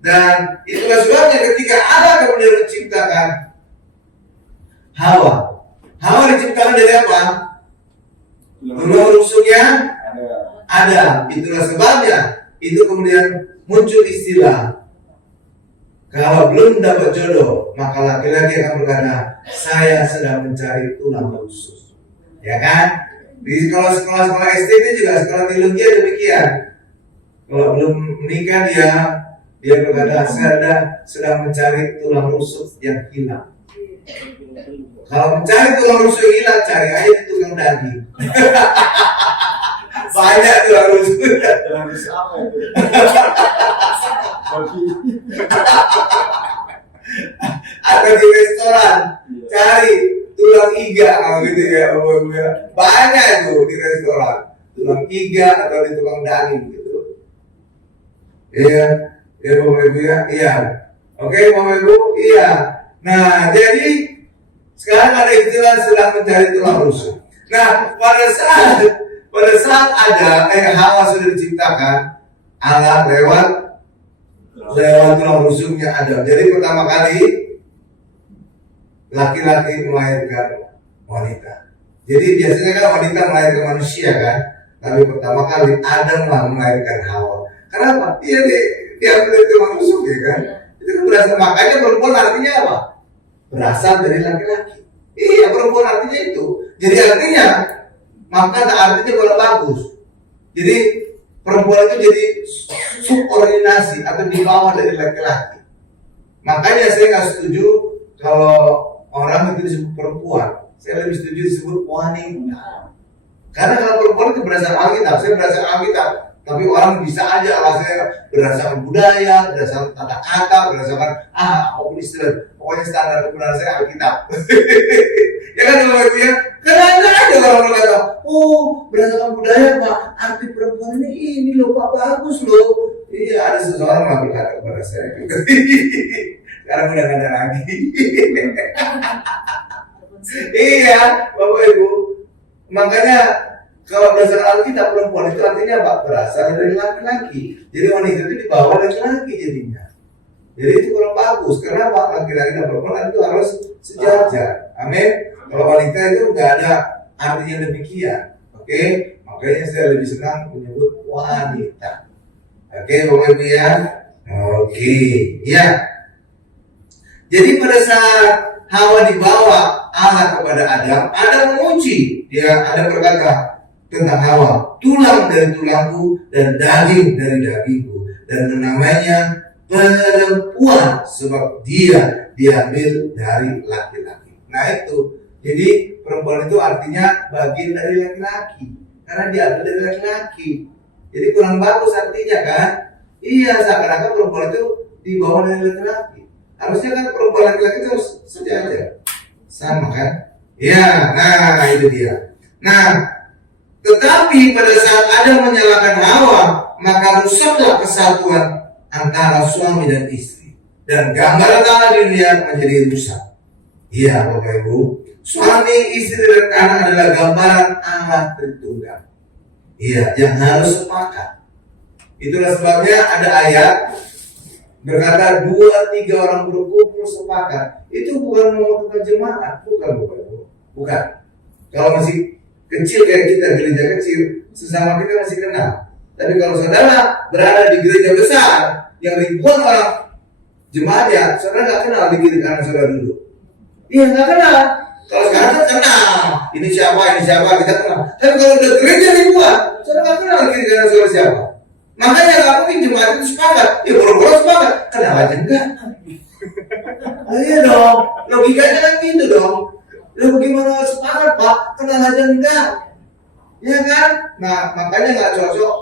Dan itulah sebabnya ketika Allah kemudian menciptakan Hawa. Hawa diciptakan dari apa? Tulang rusuknya ada. Itulah sebabnya itu kemudian muncul istilah, kalau belum dapat jodoh, maka laki-laki akan berkata, saya sedang mencari tulang rusuk. Ya kan? Di sekolah-sekolah SD itu juga, sekolah teologi demikian. Kalau belum menikah dia berkata, saya sedang mencari tulang rusuk yang hilang. Kalau mencari tulang rusuk yang hilang, cari aja di tukang daging. Banyak tulang rusuk. Tulang rusuk apa itu? Atau di restoran cari tulang iga gitu ya, banyak itu di restoran tulang iga atau di tukang daging gitu. Iya, ya Bapak Ibu ya, iya. Oke Bapak Ibu, iya. Nah jadi sekarang ada istilah sedang mencari tulang rusuk. Nah pada saat ada Hawa sudah diciptakan, Allah lewat tulang rusuknya Adam. Jadi pertama kali laki-laki melahirkan wanita. Jadi biasanya kan wanita melahirkan manusia kan, tapi pertama kali Adam lah melahirkan Hawa. Kenapa? Dia ambil tulang rusuk ya kan. Itu kan berasal, makanya perempuan artinya apa? Berasal dari laki-laki. Iya, perempuan artinya itu. Jadi artinya, maka artinya kurang bagus. Jadi perempuan itu jadi subordinasi atau di bawah dari laki-laki. Makanya saya nggak setuju kalau orang itu disebut perempuan. Saya lebih setuju disebut wanita. Karena kalau perempuan itu berdasarkan Alkitab, saya berdasarkan Alkitab. Tapi orang bisa aja alasannya berdasarkan budaya, berdasarkan tata kata, berdasarkan apapun istilah. Pokoknya standar kebenaran saya Alkitab. Ya kan kalau itu ya, karena ada orang berkata, oh berdasarkan budaya Pak, arti perempuan ini loh Pak, bagus loh. Iya, ada seseorang yang berkata kepada saya. Sekarang udah nggak ada lagi. Iya, Bapak Ibu. Makanya kalau berdasarkan Alkitab perempuan itu artinya apa? Berasal dari laki-laki. Jadi wanita itu di bawah laki-laki jadinya. Jadi itu kurang bagus. Kenapa? Laki-laki dan perempuan itu harus sejajar. Amin. Kalau wanita itu nggak ada artinya demikian. Oke? Makanya saya lebih senang menyebut wanita. Oke, Bapak Ibu ya. Oke, ya. Jadi pada saat Hawa dibawa Allah kepada Adam menguji. Dia ada berkata tentang Hawa, tulang dari tulangku dan daging dari dagingku, dan menamainya perempuan sebab dia diambil dari laki-laki. Nah itu, jadi perempuan itu artinya bagian dari laki-laki, karena diambil dari laki-laki. Jadi kurang bagus artinya kan? Iya, seakan-akan perempuan itu dibawa dari laki-laki. Harusnya kan perempuan laki-laki itu harus sejajar, sama kan? Ya, nah itu dia. Nah, tetapi pada saat Adam menyalahkan Hawa, maka rusaklah kesatuan antara suami dan istri, dan gambaran Allah di dunia menjadi rusak. Iya, Bapak Ibu, suami, istri dan anak adalah gambaran Allah Tritunggal. Iya, yang harus sepakat. Itulah sebabnya ada ayat berkata 2-3 orang berkumpul sepakat. Itu bukan membutuhkan jemaat, bukan Bapak Ibu, bukan. Kalau masih kecil kayak kita, gereja kecil, sesama kita masih kenal. Tapi kalau saudara berada di gereja besar yang ribuan orang jemaatnya, saudara nggak kenal di kiri kanan saudara dulu. Iya, nggak kenal. Kalau sekarang kan kenal, ini siapa, kita kenal. Tapi kalau udah gereja ribuan, saudara nggak kenal di kiri kanan saudara siapa. Makanya nggak mungkin jemaat itu sepakat. Ya boro-boro sepakat, kenal aja enggak. Iya dong, logikanya kan gitu dong. Lalu bagaimana sepakat Pak? Kenal aja enggak? Ya kan? Nah makanya nggak cocok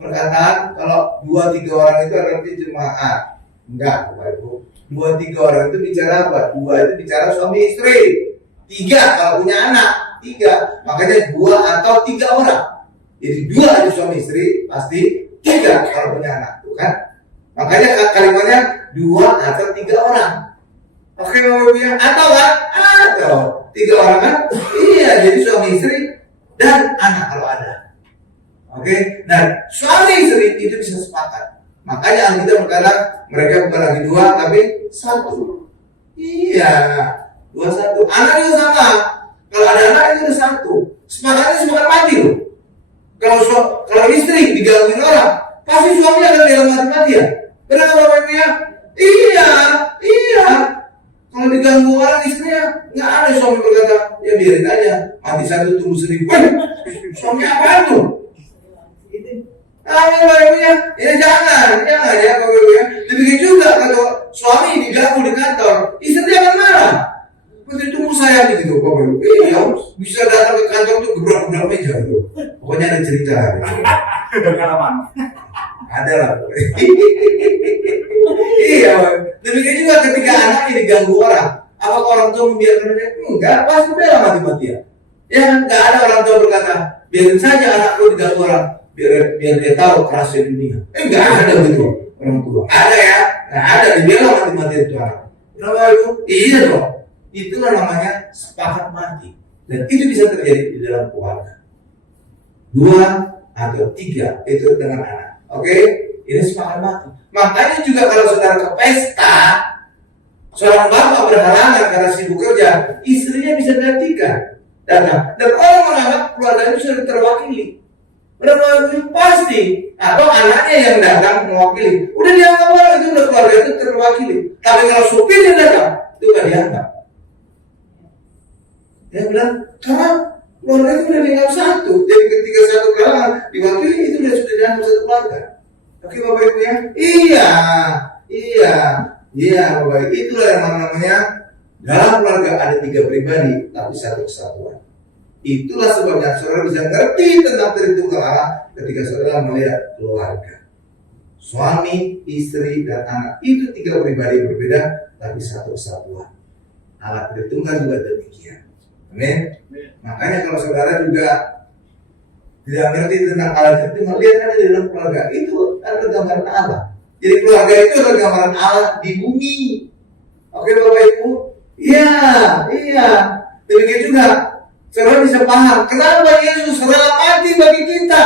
perkataan kalau 2-3 orang itu arti jemaat. Enggak Bapak Ibu. 2-3 orang itu bicara apa? 2 itu bicara suami istri. 3 kalau punya anak. 3. Makanya 2 atau 3 orang. Jadi 2 aja suami istri pasti 3 kalau punya anak. Bukan? Makanya kalimatnya 2 atau 3 orang. Oke Bapak Ibu ya? Atau kan? Atau 3 orang kan? Iya, jadi suami istri dan anak kalau ada. Oke, dan suami istri itu bisa sepakat. Makanya Alkitab berkata mereka bukan lagi 2 tapi 1. Iya, 2-1. Anak juga sama. Kalau ada anak itu udah 1. Sepakatnya sepakat mati loh. Kalau istri digangguin orang, pasti suaminya akan dalam mati-mati ya. Benar nggak Bapak Ibu ya? Iya. Kalau diganggu orang istrinya, nggak ada suami berkata, ya biarin aja, mati 1 tunggu 1000. Suami apa itu? Bapak Ibu ya jangan ya Bapak Ibu ya. Demikian juga kalau suami diganggu di kantor, istri akan marah. Seperti tunggu saya gitu Bapak Ibu. Iya, bisa datang ke kantor tuh gebrak-gebrak meja tuh. Pokoknya ada cerita. Pengalaman. Ada lah. Iya, demikian juga ketika anaknya diganggu orang, apakah orang tua membiarkan dia? Enggak, pasti bela mati-matian. Ya, enggak ada orang tua berkata, biarin saja anakku diganggu orang, biar dia tahu kerasnya dunia. Enggak ada gitu orang tua. Ada ya, nggak ada dibela mati-matian itu anak. Kenapa itu? Iya dong. Itulah namanya sepakat mati. Dan itu bisa terjadi di dalam keluarga. 2 atau 3 itu dengan anak. Oke, ini sepakat mati. Makanya juga kalau saudara ke pesta, seorang bapak berhalangan karena sibuk kerja, istrinya bisa gantikan datang. Dan orang menganggap keluarga itu sudah terwakili. Udah pasti, atau anaknya yang datang mewakili. Udah dianggap orang itu udah keluarga itu terwakili. Tapi kalau supirnya datang, itu gak dianggap. Dia bilang, karena keluarga itu udah dianggap satu. Jadi ketika satu kalangan diwakili itu sudah dianggap satu keluarga. Oke Bapak Ibu ya? Iya Bapak Ibu. Itulah yang namanya dalam keluarga ada 3 pribadi tapi satu kesatuan. Itulah sebabnya saudara bisa ngerti tentang Tritunggal Allah ketika saudara melihat keluarga. Suami, istri, dan anak itu 3 pribadi berbeda tapi satu kesatuan. Allah Tritunggal juga demikian. Amin. Makanya kalau saudara juga tidak ngerti tentang Allah Tritunggal, lihat aja di dalam keluarga itu ada gambaran Allah. Jadi keluarga itu adalah gambaran Allah di bumi. Oke Bapak Ibu? Iya. Demikian juga saudara bisa paham kenapa Yesus rela mati bagi kita.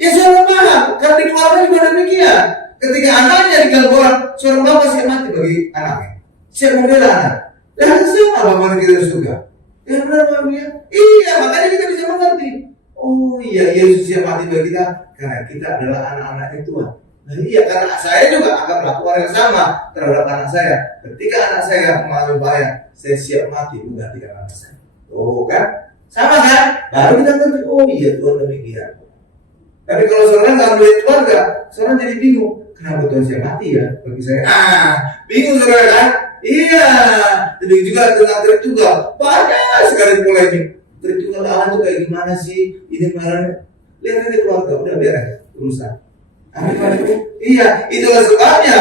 Yesus rela paham karena di keluarga juga demikian. Ketika anaknya digangguan, seorang bapak siap mati bagi anaknya, siap membela anak. Dan siapa bapak kita suka? Ya benar Bapak ya. Iya, makanya kita bisa mengerti. Oh iya, Yesus siap mati bagi kita karena kita adalah anak-anak Tuhan. Nah iya, karena saya juga akan melakukan yang sama terhadap anak saya. Ketika anak saya mengalami bahaya, saya siap mati menggantikan anak saya. Oh kan? Sama kan? Baru kita ngerti, oh iya Tuhan demikian. Tapi kalau saudara nggak melihat keluarga, saudara jadi bingung. Kenapa Tuhan siap mati ya bagi saya? Bingung saudara kan? Iya. Jadi juga tentang Tritunggal. Banyak sekali polemik. Tritunggal Allah itu kayak gimana sih? Ini mana? Lihat aja keluarga, udah beres urusan. Amin Pak Ibu. Iya, itulah sebabnya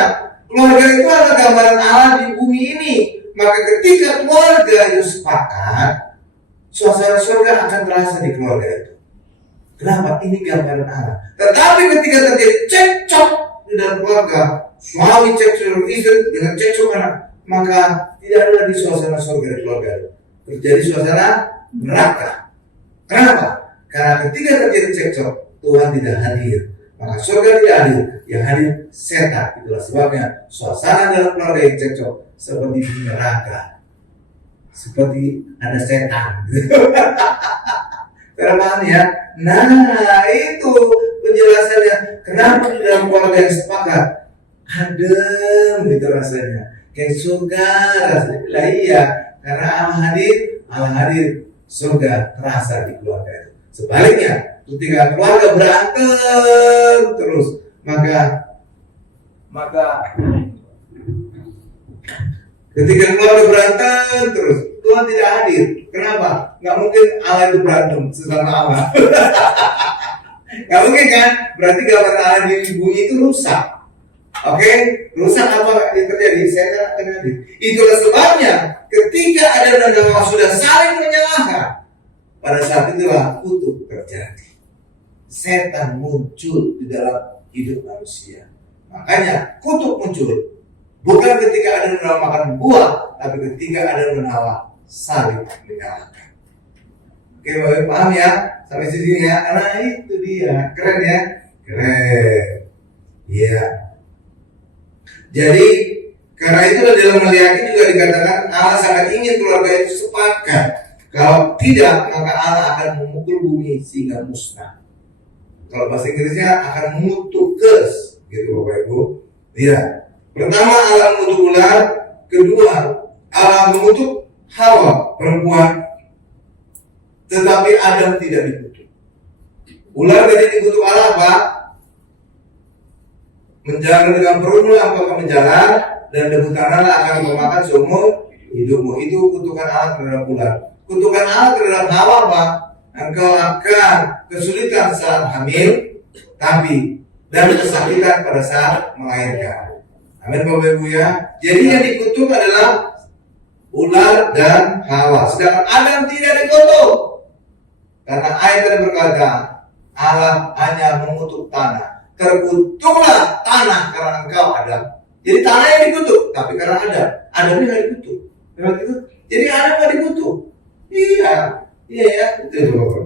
keluarga itu adalah gambaran Allah di bumi ini. Maka ketika keluarga itu sepakat, suasana surga akan terasa di keluarga itu. Kenapa? Ini gambaran Allah. Tetapi ketika terjadi cekcok di dalam keluarga, suami cekcok istri dengan cekcok anak, maka tidak ada lagi suasana surga di keluarga itu. Terjadi suasana neraka. Kenapa? Karena ketika terjadi cekcok, Tuhan tidak hadir. Maka surga tidak hadir, yang hadir setan. Itulah sebabnya suasana dalam keluarga yang cekcok seperti di neraka, seperti ada setan. Terpaham ya? Nah itu penjelasannya. Kenapa di dalam keluarga yang sepakat adem gitu rasanya, kayak surga rasanya. Lah iya, karena Allah hadir, surga terasa di keluarga itu. Sebaliknya, ketika keluarga berantem terus, maka ketika keluarga berantem terus, Tuhan tidak hadir. Kenapa? Nggak mungkin Allah itu berantem sesama Allah. Nggak mungkin kan? Berarti gambaran Allah di bumi itu rusak. Oke? Rusak apa yang terjadi? Setan akan hadir. Itulah sebabnya ketika Adam dan Hawa sudah saling menyalahkan, pada saat itulah kutuk terjadi. Setan muncul di dalam hidup manusia. Makanya kutuk muncul bukan ketika Adam dan Hawa makan buah, tapi ketika Adam dan Hawa saling menyalahkan. Oke, Bapak paham ya? Sampai sini ya. Nah itu dia, keren ya, keren. Iya. Jadi karena itulah dalam Maliaki juga dikatakan Allah sangat ingin keluarga itu sepakat. Kalau tidak, maka Allah akan memukul bumi sehingga musnah. Kalau bahasa Inggrisnya akan mengutuk curse, gitu Bapak Ibu. Iya. Pertama Allah mengutuk ular, kedua Allah mengutuk Hawa perempuan, tetapi Adam tidak dikutuk. Ular tadi dikutuk Allah apa? Menjalar dengan perutmu apakah menjalar, dan debu tanah akan memakan seumur hidupmu. Itu kutukan Allah terhadap ular. Kutukan Allah terhadap Hawa apa? Engkau akan kesulitan saat hamil, dan kesakitan pada saat melahirkan. Amin Bapak Ibu ya. Jadi yang dikutuk adalah ular dan Hawa. Sedangkan Adam tidak dikutuk. Karena ayat yang berkata, Allah hanya mengutuk tanah. Terkutuklah tanah karena engkau Adam. Jadi tanah yang dikutuk, tapi karena Adam tidak dikutuk. Jadi Adam tidak dikutuk. Iya ya, itu Bapak.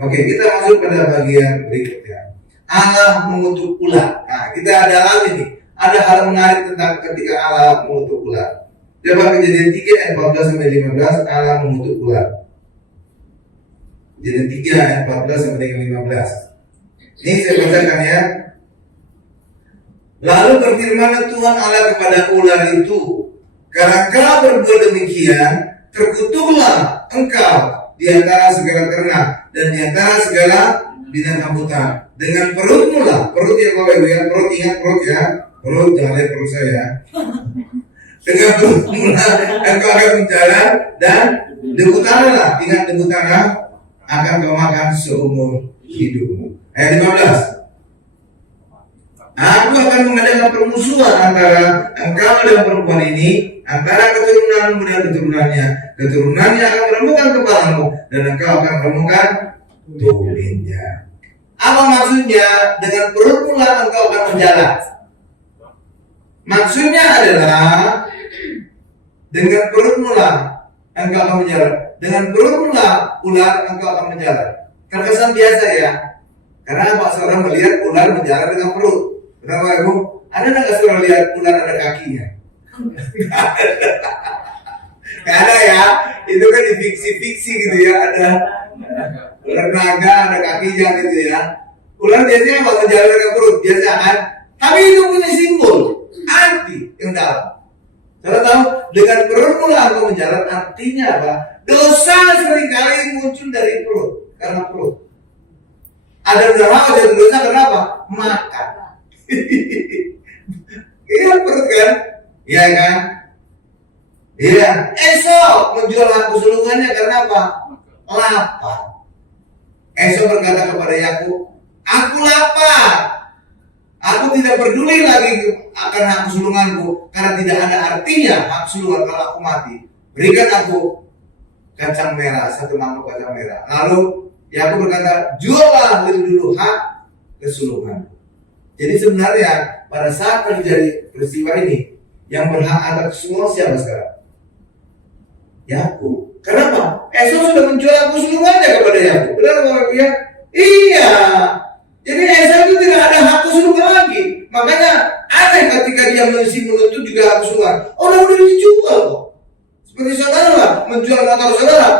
Oke, kita masuk pada bagian berikutnya. Allah mengutuk ular. Nah, kita ada hal ini. Ada hal menarik tentang ketika Allah mengutuk ular. Coba Kejadian 3 ayat 14 sampai 15, Allah mengutuk ular. Kejadian 3 ayat 14 sampai 15. Ini saya bacakan ya. Lalu berfirman Tuhan Allah kepada ular itu, karena kau berbuat demikian, terkutuklah engkau di antara segala ternak dan di antara segala binatang hutan. Dengan perutmu lah, perut ya Bapak Ibu ya, perut, ingat perut ya, perut, jangan lihat perut saya. Dengan perutmu lah engkau akan berjalan, dan debu tanah, ingat debu tanah akan kau makan seumur hidupmu. Ayat 15. Aku akan mengadakan permusuhan antara engkau dan perempuan ini, antara keturunanmu dan keturunannya. Keturunannya akan meremukkan kepalamu, dan engkau akan meremukkan tumitnya. Apa maksudnya? Dengan perutmu lah engkau akan menjalan. Maksudnya adalah dengan perutmu lah engkau akan menjalan. Dengan perutmu lah ular engkau akan menjalan. Terkesan biasa ya, karena Pak seorang melihat ular menjalan dengan perut. Kenapa Ibu? Ada nggak seorang lihat ular ada kakinya? Nggak ada ya. Itu kan di fiksi-fiksi gitu ya. Ada ular naga, ada kakinya gitu ya. Ular biasanya apa? Menjalan dengan perut biasa kan? Tapi itu punya simbol arti yang dalam. Saudara tahu, dengan perut mula aku menjalan, artinya apa? Dosa seringkali muncul dari perut, karena perut. Ada neraka jadi dosa kenapa? Makan. Iya perut kan? Iya kan? Iya. Esau menjual hak kesulungannya karena apa? Lapar. Esau berkata kepada Yakub, aku lapar. Aku tidak peduli lagi akan hak kesulunganku, karena tidak ada artinya hak kesulungan kalau aku mati. Berikan aku kacang merah, 1 mangkok kacang merah. Lalu Yakub berkata, juallah lebih dulu hak kesulungan. Jadi sebenarnya pada saat terjadi peristiwa ini, yang berhak atas semua siapa sekarang? Yakub. Kenapa? Esau sudah menjual hak kesulungannya kepada Yakub. Benar Bapak ya? Iya. Jadi Esau itu tidak ada hak kesulungan lagi. Makanya aneh ketika dia mengisi menuntut juga hak kesulungan. Orang udah dijual kok. Seperti saudara lah, menjual motor saudara.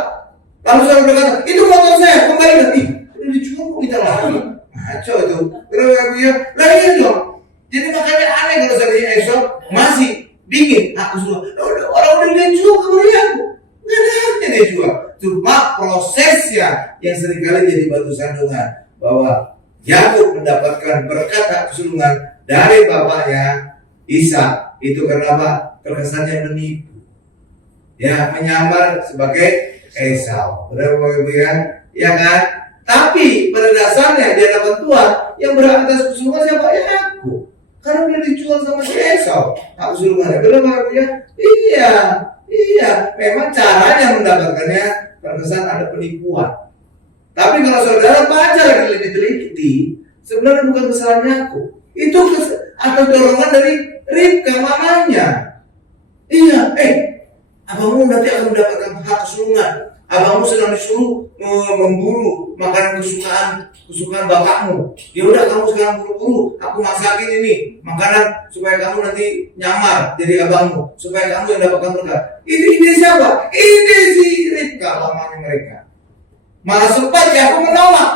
Lalu saudara berkata, itu motor saya, kembali lagi. Udah dijual kok kita lagi. Ngaco itu. Kenapa ya? Lah iya dong. Jadi makanya aneh kalau seandainya Esau masih bikin hak kesulungan. Orang udah dijual kepada aku. Nggak ada haknya dia jual. Cuma prosesnya yang seringkali jadi batu sandungan. Bahwa Yakub mendapatkan berkat hak kesulungan dari bapaknya Ishak. Itu karena apa? Terkesannya menipu. Ya, menyamar sebagai Esau. Benar Bapak Ibu ya? Ya kan? Tapi pada dasarnya di hadapan Tuhan yang berhak atas kesulungan siapa? Yakub. Karena dia dijual sama si Esau. Hak kesulungannya. Benar Bapak Ibu ya? Iya. Iya. Memang caranya mendapatkannya terkesan ada penipuan. Tapi kalau saudara baca lagi lebih teliti, sebenarnya bukan kesalahan Yakub. Itu atau dorongan dari Ribka mamanya. Iya, abangmu nanti akan mendapatkan hak kesulungan. Abangmu sedang disuruh memburu makanan kesukaan bapakmu. Ya udah kamu sekarang buru-buru, aku masakin ini makanan supaya kamu nanti nyamar jadi abangmu, supaya kamu yang dapatkan berkat. Ini ide siapa? Ide si Ribka mamanya mereka. Malah sempat ya aku menolak.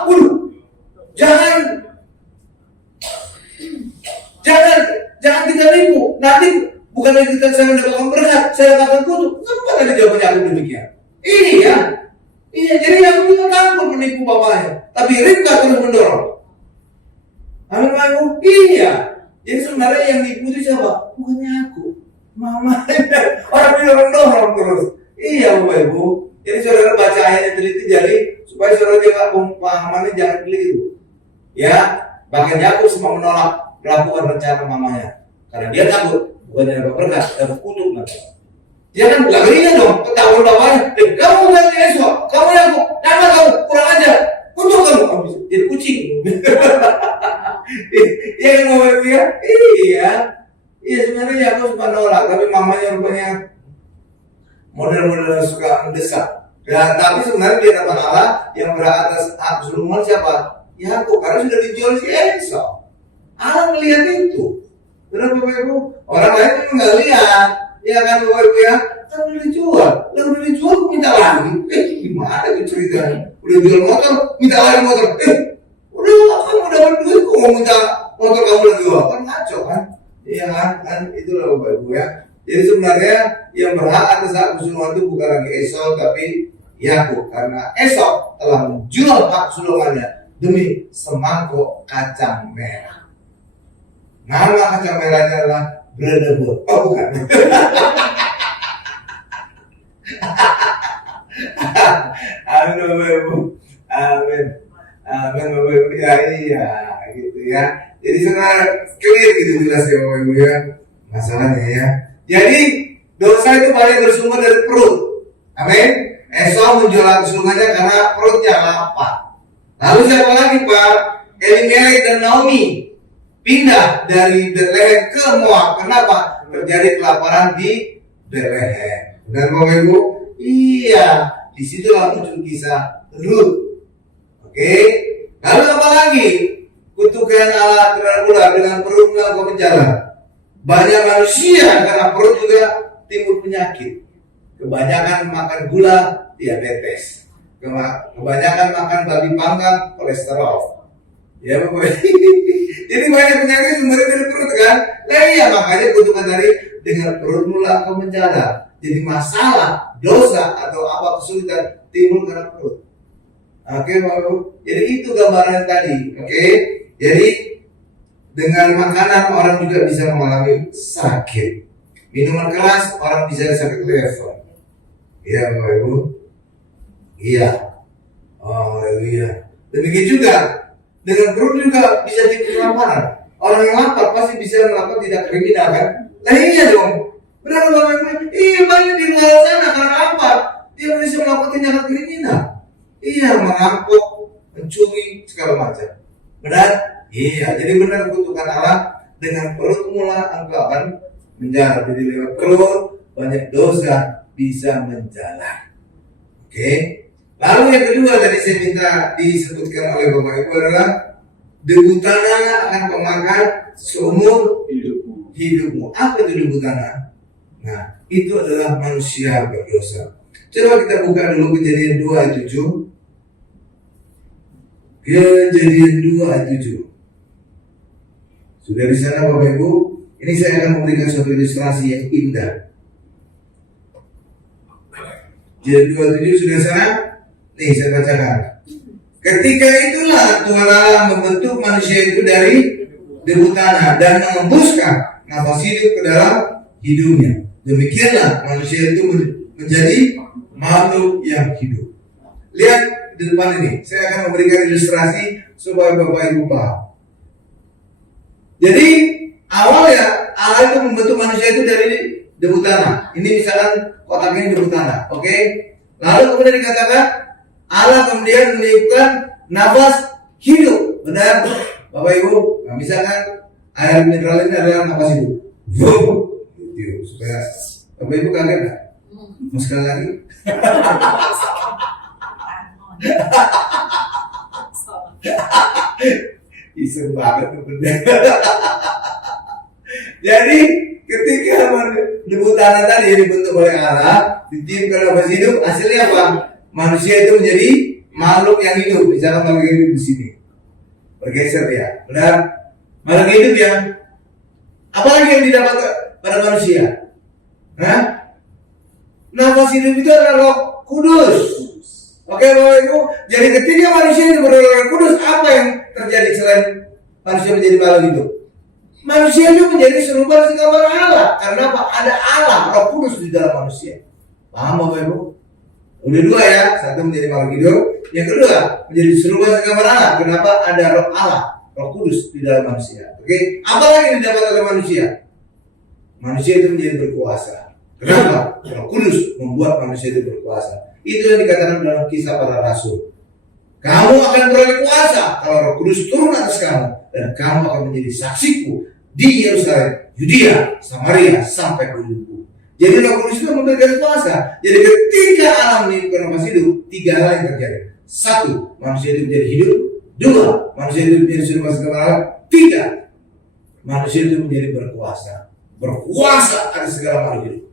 Jangan kita nipu. Nanti bukan lagi kita saya mendapatkan berkat, saya akan kutuk. Sempat ada jawabannya aku demikian. Iya. Jadi aku juga takut menipu bapaknya. Tapi Ribka terus mendorong. Amin Pak Ibu. Iya. Jadi sebenarnya yang nipu itu siapa? Bukannya aku, mama. Orang dorong terus. Iya Bapak Ibu. Jadi saudara baca ayatnya teliti jadi supaya saudara jangan pemahamannya jangan keliru. Ya, bahkan Yakub semua menolak melakukan rencana mamanya karena dia takut bukannya dapat berkat, dapat kutuk nanti. Dia kan larinya dong, ketahuan bapaknya. Kamu bukan Esau, kamu Yakub, nama kamu kurang ajar, kutuk kamu, jadi kucing. Iya kan Bapak Ibu ya? Iya sebenarnya Yakub semua menolak, tapi mamanya rupanya model-model suka mendesak. Ya, tapi sebenarnya di hadapan Allah yang berhak atas hak kesulungan siapa? Yakub, karena sudah dijual si Esau. Allah melihat itu. Benar Bapak Ibu? Orang lain itu nggak lihat. Ya kan Bapak Ibu ya? Kan udah dijual. Lalu udah dijual minta lagi. Gimana itu ceritanya? Udah jual motor, minta lagi motor. Udah kamu dapat duit kok mau minta motor kamu lagi jual? Kan ngaco kan? Iya kan? Itulah Bapak Ibu ya. Jadi sebenarnya yang berhak atas hak kesulungan itu bukan lagi Esau tapi Yakub, karena Esau telah menjual hak kesulungannya demi semangkuk kacang merah. Nama kacang merahnya adalah Bredebur. Oh bukan. Amin Bapak Ibu. Amin. Amin Bapak Ibu. Ya iya gitu ya. Jadi saudara clear gitu jelas ya Bapak Ibu ya masalahnya ya. Jadi dosa itu paling bersumber dari perut. Amin. Esau menjual kesulungannya karena perutnya lapar. Lalu siapa lagi Pak? Elimelek dan Naomi pindah dari Bethlehem ke Moab. Kenapa? Terjadi kelaparan di Bethlehem. Benar Bapak Ibu? Iya. Disitulah muncul kisah Ruth. Oke. Lalu apa lagi? Kutukan Allah terhadap ular dengan perut ke penjara. Banyak manusia karena perut juga timbul penyakit. Kebanyakan makan gula, diabetes. Kebanyakan makan babi panggang, kolesterol. Ya Bapak. Jadi banyak penyakit sumbernya dari perut kan? Nah iya makanya kutukan dari dengan perut mula ke penjara. Jadi masalah, dosa atau apa kesulitan timbul karena perut. Oke Bapak Ibu. Jadi itu gambaran tadi. Oke. Jadi dengan makanan orang juga bisa mengalami sakit. Minuman keras orang bisa sakit lever. Iya Bapak Ibu. Iya. Oh iya. Demikian juga dengan perut juga bisa timbul kelaparan. Orang yang lapar pasti bisa melakukan tindak kriminal kan? Nah iya dong. Benar Bapak Ibu? Iya banyak di luar sana karena lapar dia bisa melakukan tindakan kriminal. Iya merampok, mencuri segala macam. Benar? Iya. Jadi benar kutukan Allah dengan perut mula engkau akan menjara. Jadi lewat perut banyak dosa bisa menjalar. Oke. Lalu yang kedua tadi saya minta disebutkan oleh Bapak Ibu adalah debu tanah akan kau makan seumur hidupmu. Apa itu debu tanah? Nah, itu adalah manusia berdosa. Coba kita buka dulu Kejadian 2 ayat 7. Kejadian 2 ayat 7. Sudah di sana Bapak Ibu? Ini saya akan memberikan suatu ilustrasi yang indah. Kejadian 2 ayat 7 sudah di sana? Nih saya bacakan. Ketika itulah Tuhan Allah membentuk manusia itu dari debu tanah dan mengembuskan nafas hidup ke dalam hidupnya. Demikianlah manusia itu menjadi makhluk yang hidup. Lihat di depan ini, saya akan memberikan ilustrasi supaya Bapak Ibu paham. Jadi awalnya Allah itu membentuk manusia itu dari debu tanah. Ini misalkan kotak ini debu tanah, oke? Lalu kemudian dikatakan Allah kemudian meniupkan nafas hidup. Benar, Bapak Ibu? Nah, misalkan air mineral ini adalah nafas hidup. Gitu, supaya Bapak Ibu kaget nggak? Mau sekali lagi? Iseng banget bener. Jadi ketika debu tanah tadi dibentuk oleh Allah, ditiupkan nafas hidup, hasilnya apa? Manusia itu menjadi makhluk yang hidup. Misalkan makhluk hidup di sini bergeser ya, benar? Makhluk hidup ya. Apalagi yang didapat pada manusia? Nah, nafas hidup itu adalah Roh Kudus. Oke Bapak Ibu. Jadi ketika manusia itu beroleh Roh Kudus, apa yang terjadi selain manusia menjadi makhluk hidup? Manusia itu menjadi serupa segambar Allah. Karena apa? Ada Allah, Roh Kudus di dalam manusia. Paham Bapak Ibu? Udah dua ya, satu menjadi makhluk hidup, yang kedua menjadi serupa segambar Allah. Kenapa? Ada Roh Allah, Roh Kudus di dalam manusia. Oke, apa lagi yang didapat oleh manusia? Manusia itu menjadi berkuasa. Kenapa? Roh Kudus membuat manusia itu berkuasa. Itu yang dikatakan dalam Kisah Para Rasul. Kamu akan beroleh kuasa kalau Roh Kudus turun atas kamu, dan kamu akan menjadi saksiku di Yerusalem, Yudea, Samaria, sampai ke ujung. Jadi Roh Kudus itu memberikan kuasa. Jadi ketika Allah meniupkan nafas hidup, tiga hal yang terjadi. Satu, manusia itu menjadi hidup. Dua, manusia itu menjadi serupa segambar Allah. Tiga, manusia itu menjadi berkuasa. Berkuasa atas segala makhluk hidup.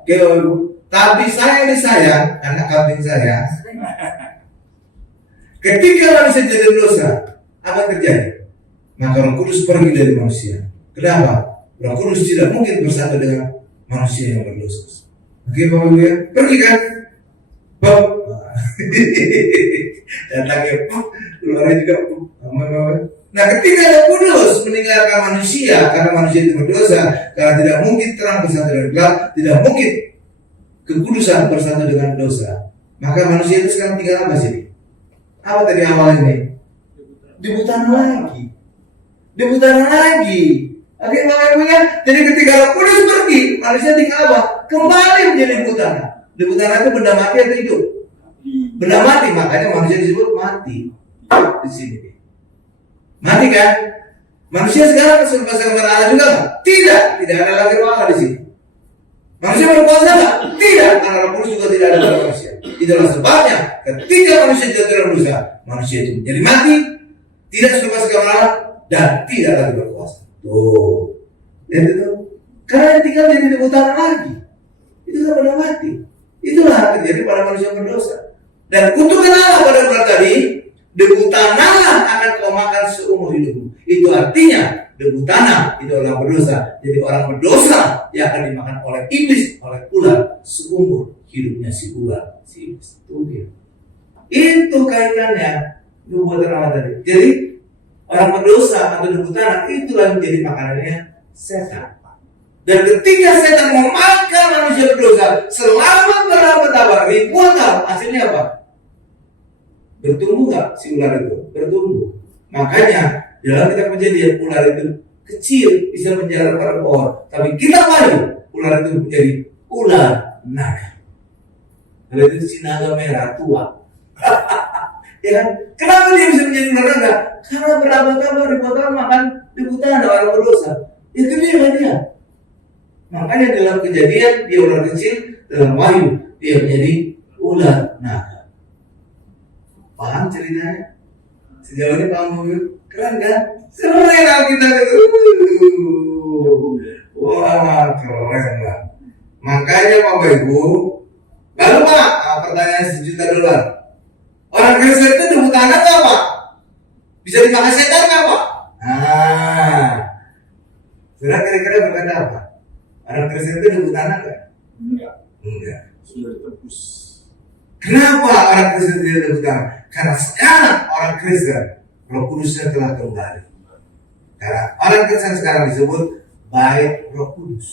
Oke Bapak Ibu. Kambing saya yang disayang, anak kambing saya. Ketika manusia jadi dosa, apa yang terjadi? Maka Roh Kudus pergi dari manusia. Kenapa? Roh Kudus tidak mungkin bersatu dengan manusia yang berdosa. Oke Bapak Ibu ya, pergi kan? Bab, datangnya keluarnya juga. Nah, ketika ada kudus meninggalkan manusia karena manusia itu berdosa, karena tidak mungkin terang bersatu dengan gelap, tidak mungkin kekudusan bersatu dengan dosa, maka manusia itu sekarang tinggal apa sih? Apa tadi awal ini? Dibutan lagi. Oke Bapak Ibu ya, jadi ketika ada kudus pergi, manusia tinggal apa? Kembali menjadi butana. Butana itu benda mati atau hidup? Benda mati, makanya manusia disebut mati. Di sini. Mati kan? Manusia sekarang serba Allah juga nggak? Tidak ada lagi roh Allah di sini. Manusia berkuasa nggak? Tidak, karena Roh Kudus juga tidak ada pada manusia. Itulah sebabnya ketika manusia jatuh dalam dosa, manusia itu menjadi mati, tidak serba Allah dan tidak lagi berkuasa. Tuh, lihat itu. Karena tinggal jadi dibutan lagi. Itu kan benda mati. Itulah yang terjadi pada manusia berdosa. Dan kutukan Allah pada bulan tadi, debu tanah akan kau makan seumur hidupmu. Itu artinya debu tanah itu orang berdosa. Jadi orang berdosa yang akan dimakan oleh iblis, oleh ular seumur hidupnya si ular, si iblis. Itu kaitannya nubuatan Allah tadi. Jadi orang berdosa atau debu tanah itulah yang menjadi makanannya setan. Dan ketika setan memakan manusia berdosa selama berapa ribuan tahun, hasilnya apa? Bertumbuh nggak si ular itu? Bertumbuh. Makanya dalam kitab Kejadian ular itu kecil bisa menjalar pada pohon, tapi kita Wahyu ular itu menjadi ular naga. Ular itu si naga merah tua. Ya kan? Kenapa dia bisa menjadi ular naga? Karena berabad-abad ribuan tahun makan debu tanah orang berdosa. Itu dia. Makanya dalam Kejadian dia ular kecil, dalam Wahyu dia menjadi ular naga. Paham ceritanya? Sejauh ini paham mobil? Keren kan? Keren kita itu. Wah, keren lah. Makanya Bapak Ibu, gak lupa pertanyaan sejuta dolar. Orang Kristen itu debu tanah gak Pak? Bisa dimakan setan gak Pak? Nah, sudah kira-kira berkata apa? Orang Kristen itu debu tanah gak? Enggak. Sudah ditebus. Kenapa orang Kristen tidak debu tanah? Karena sekarang orang Kristen Roh Kudusnya telah kembali. Karena orang Kristen sekarang disebut bait Roh Kudus.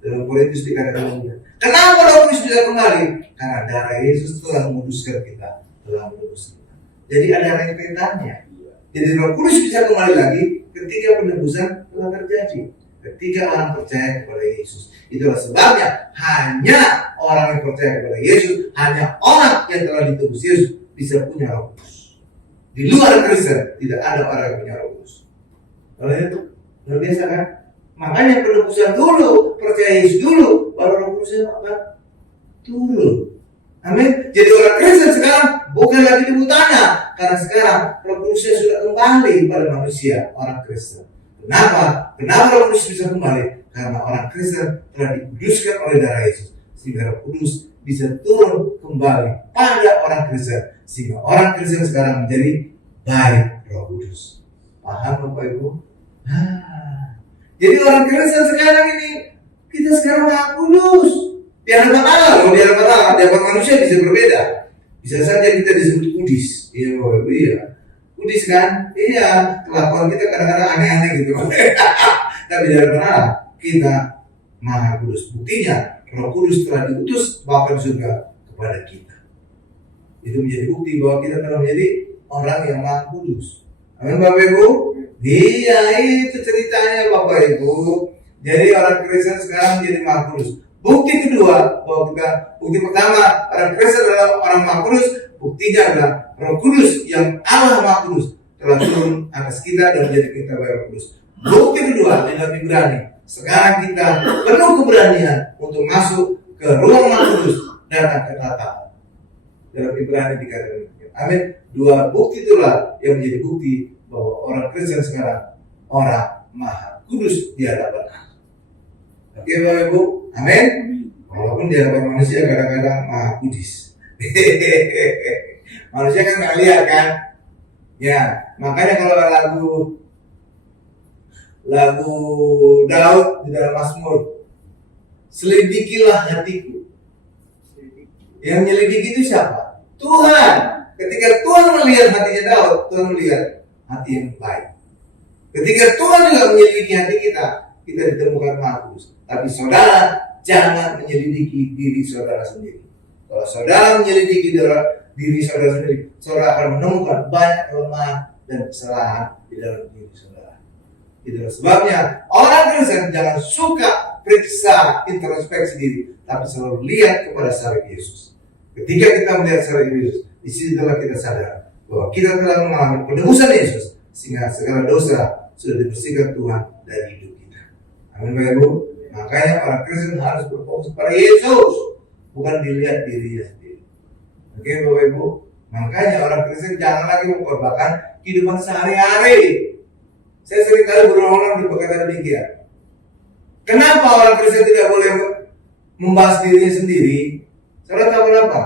Dalam Korintus dikatakan, kenapa Roh Kudus bisa kembali? Karena darah Yesus telah menguduskan kita, telah menebus kita. Jadi ada rentetannya. Jadi Roh Kudus bisa kembali lagi ketika penebusan telah terjadi. Ketika orang percaya kepada Yesus. Itulah sebabnya hanya orang yang percaya kepada Yesus, hanya orang yang telah ditebus Yesus bisa punya Roh Kudus. Di luar Kristen tidak ada orang yang punya Roh Kudus. Oleh itu luar biasa kan? Makanya penebusan dulu, percaya Yesus dulu, baru Roh Kudusnya akan turun. Amin. Jadi orang Kristen sekarang bukan lagi debu tanah, karena sekarang Roh Kudusnya sudah kembali pada manusia orang Kristen. Kenapa Roh Kudus bisa kembali? Karena orang Kristen telah dikuduskan oleh darah Yesus, sehingga Roh Kudus bisa turun kembali pada orang Kristen, sehingga orang Kristen sekarang menjadi bait Roh Kudus. Paham Bapak Ibu? Jadi orang Kristen sekarang ini, kita sekarang Maha Kudus. Di hadapan Allah, di hadapan manusia bisa berbeda. Bisa saja kita disebut kudis. Iya Bapak Ibu, iya. Kudis kan? Iya, kelakuan kita kadang-kadang aneh-aneh gitu. Tapi di hadapan Allah, kita Maha Kudus. Buktinya, Roh Kudus telah diutus Bapa di surga kepada kita. Itu menjadi bukti bahwa kita telah menjadi orang yang Maha Kudus. Amin Bapak Ibu? Iya, itu ceritanya Bapak Ibu. Jadi orang Kristen sekarang menjadi Maha Kudus. Bukti kedua, bukti pertama, orang Kristen adalah orang Maha Kudus. Buktinya adalah Roh Kudus yang Allah Maha Kudus telah turun atas kita dan menjadi kita Roh Kudus. Bukti kedua, dalam Ibrani, sekarang kita penuh keberanian untuk masuk ke ruang Maha Kudus dan akan tatap. Dalam Ibrani dikatakan, amin. Dua bukti itulah yang menjadi bukti bahwa orang Kristen sekarang orang Maha Kudus di hadapan Allah. Oke Bapak Ibu, amin. Walaupun di hadapan manusia kadang-kadang Maha Kudus. Manusia kan nggak lihat kan, ya makanya kalau lagu Daud di dalam Mazmur selidikilah hatiku. Yang menyelidiki itu siapa? Tuhan. Ketika Tuhan melihat hatinya Daud, Tuhan melihat hati yang baik. Ketika Tuhan juga menyelidiki hati kita, kita ditemukan bagus. Tapi saudara, jangan menyelidiki diri saudara sendiri. Kalau saudara menyelidiki diri saudara sendiri, saudara akan menemukan banyak kelemahan dan kesalahan di dalam diri saudara. Itulah sebabnya orang Kristen jangan suka periksa introspeksi diri, tapi selalu lihat kepada salib Yesus. Ketika kita melihat salib Yesus, di situlah kita sadar bahwa kita telah mengalami penebusan Yesus, sehingga segala dosa sudah dibersihkan Tuhan dari hidup kita. Amin, Bapak Ibu. Makanya orang Kristen harus berfokus pada Yesus, bukan dilihat dirinya sendiri. Oke, Bapak Ibu. Makanya orang Kristen jangan lagi mengorbankan kehidupan sehari-hari. Saya sering kali berulang-ulang berkata demikian. Kenapa orang Kristen tidak boleh membahas dirinya sendiri? Saudara tahu kenapa?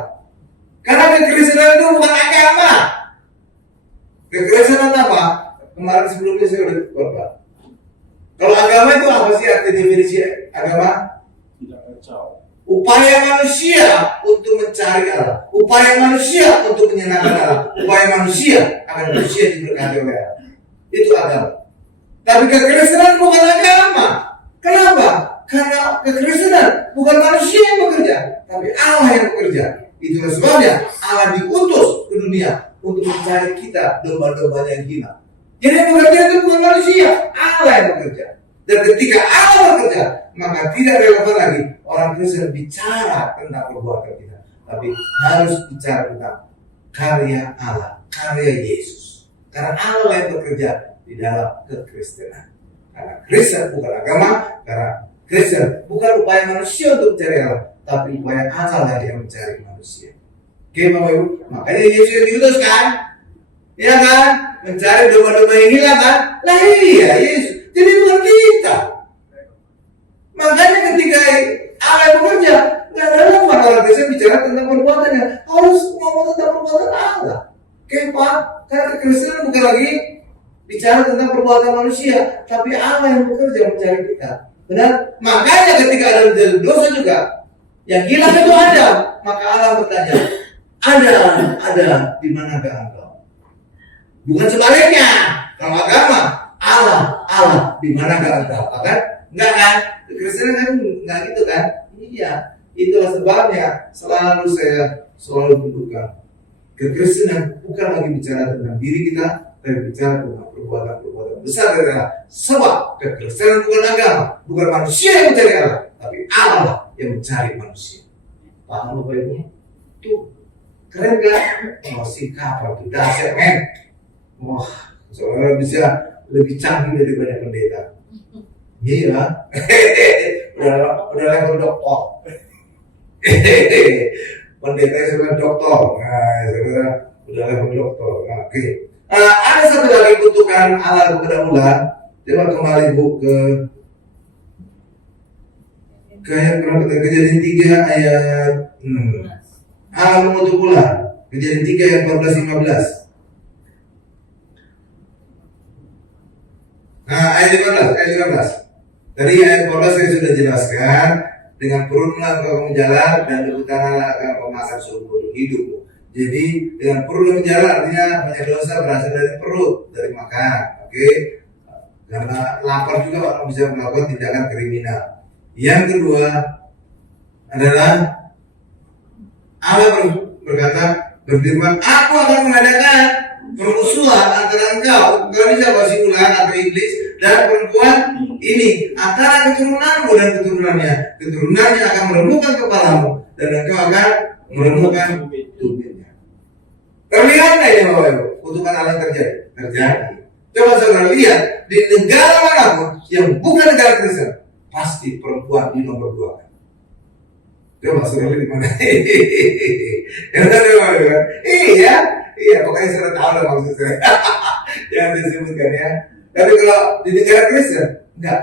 Karena kekristenan itu bukan agama. Kekristenan apa? Kemarin sebelumnya saya sudah berkata. Kalau agama itu apa sih arti definisi agama? Tidak kacau. Upaya manusia untuk mencari Allah, upaya manusia untuk menyenangkan Allah, upaya manusia agar manusia diberkati oleh Allah. Itu agama. Tapi kekristenan bukan agama. Kenapa? Karena kekristenan bukan manusia yang bekerja, tapi Allah yang bekerja. Itulah sebabnya Allah diutus ke dunia untuk mencari kita, domba-dombanya yang hilang. Jadi yang bekerja itu bukan manusia, Allah yang bekerja. Dan ketika Allah bekerja, maka tidak relevan lagi orang Kristen bicara tentang perbuatan kita, tapi harus bicara tentang karya Allah, karya Yesus. Karena Allah yang bekerja di dalam kekristenan. Karena Kristen bukan agama, karena Kristen bukan upaya manusia untuk mencari Allah, tapi upaya Allah yang mencari manusia. Oke, Bapak Ibu, makanya Yesus yang diutus kan? Ya kan? Mencari domba-domba yang hilang kan? Lah iya, Yesus. Jadi bukan kita. Makanya ketika Allah bekerja, nggak relevan orang Kristen bicara tentang perbuatannya, harus ngomong tentang perbuatan Allah. Kenapa? Karena kekristenan bukan lagi bicara tentang perbuatan manusia, tapi Allah yang bekerja mencari kita. Benar? Makanya ketika ada dosa juga, yang hilang itu Adam, maka Allah bertanya, ada di manakah engkau? Bukan sebaliknya. Kalau agama, Allah di manakah engkau? Kan? Enggak kan? Kekristenan kan enggak gitu kan? Iya. Itulah sebabnya selalu saya butuhkan. Kekristenan bukan lagi bicara tentang diri kita, tapi bicara tentang perbuatan besar dari Allah. Sebab kekristenan bukan agama, bukan manusia yang mencari Allah, tapi Allah yang mencari manusia. Paham Bapak Ibu? Tuh, keren kan? Oh, sikap itu dahsyat men. Wah, saudara bisa lebih canggih daripada pendeta. Iya, udah level doktor. Pendeta sudah doktor. Nah, saudara udah level doktor. Nah, oke. Ada satu lagi kutukan Allah kepada ular. Coba kembali Bu ke ayat berapa? Kejadian 3 ayat Allah mengutuk ular. Kejadian 3 ayat 14-15. Nah, ayat 15. Tadi ayat 14 saya sudah jelaskan. Dengan perutlah engkau menjalar dan debu tanahlah akan kau makan seumur hidupmu. Jadi dengan perut menjalar artinya banyak dosa berasal dari perut, dari makan. Oke? Karena lapar juga orang bisa melakukan tindakan kriminal. Yang kedua adalah Allah berkata, berfirman, aku akan mengadakan permusuhan antara engkau bisa si ular atau iblis dan perempuan ini antara keturunanmu dan keturunannya akan meremukkan kepalamu dan engkau akan meremukkan tubuhnya. Terlihat nggak ini Bapak Ibu? Kutukan Allah terjadi. Coba saudara lihat di negara manapun yang bukan negara Kristen, pasti perempuan di nomor 2. Coba saudara lihat di mana? Iya, pokoknya sudah tahu lah maksud saya. Jangan disebutkan ya. Tapi kalau di negara Kristen, enggak.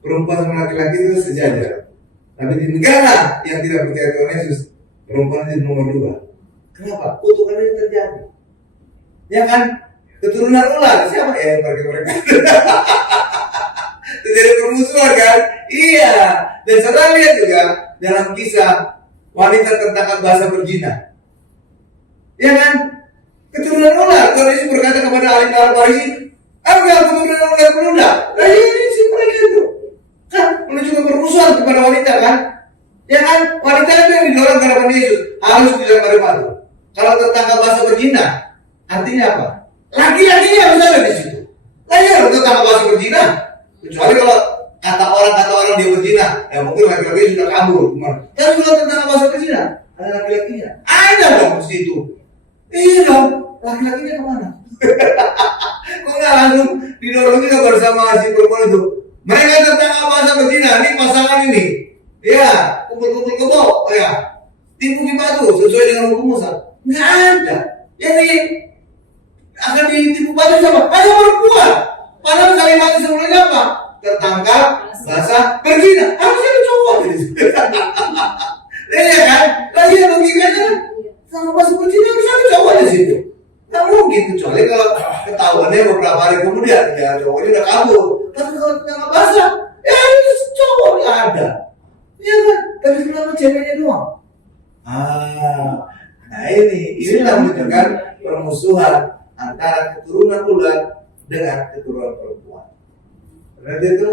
Perempuan sama laki-laki itu sejajar. Tapi di negara yang tidak percaya Tuhan Yesus, perempuan di nomor 2. Kenapa? Kutukan ini terjadi. Ya kan? Keturunan ular. Siapa ya yang mereka? Jadi Jadi permusuhan kan? Iya. Dan saudara lihat juga dalam kisah wanita tertangkap basah berzina. Ya kan? Keturunan ular. Tuhan Yesus berkata kepada ahli Farisi, enggak keturunan ular beludak. Nah ini sih mereka itu. Kan menunjukkan permusuhan kepada wanita kan? Ya kan? Wanita itu yang didorong ke hadapan Yesus harus dilempari batu. Kalau tertangkap basah berzina, artinya apa? Laki-lakinya harus ada di situ. Lagi harus tertangkap basah berzina. Kecuali kalau kata orang dia berzina, ya mungkin laki-laki sudah kabur. Tapi kalau tertangkap basah berzina, ada laki-lakinya. Ada dong di situ. Iya dong, laki-lakinya kemana? Kok nggak langsung didorong juga bersama si perempuan itu? Mereka tertangkap basah berzina, ini pasangan ini. Ya, kumpul-kumpul kebok, ya. Tipu di batu sesuai dengan hukum Musa. Nggak ada. Jadi akan ditipu batu siapa? Hanya perempuan. Padahal kalimat sebelumnya apa? Tertangkap basah berzina. Harusnya ada cowok di situ. Iya kan? Lagi logikanya tertangkap basah berzina harusnya ada cowok di situ. Nggak mungkin kecuali kalau ketahuannya beberapa hari kemudian ya cowoknya udah kabur. Tapi kalau tertangkap basah, ya itu cowok nggak ada. Iya kan? Tapi kenapa ceweknya doang? Nah inilah menunjukkan permusuhan antara keturunan ular dengan keturunan perempuan. Berarti itu,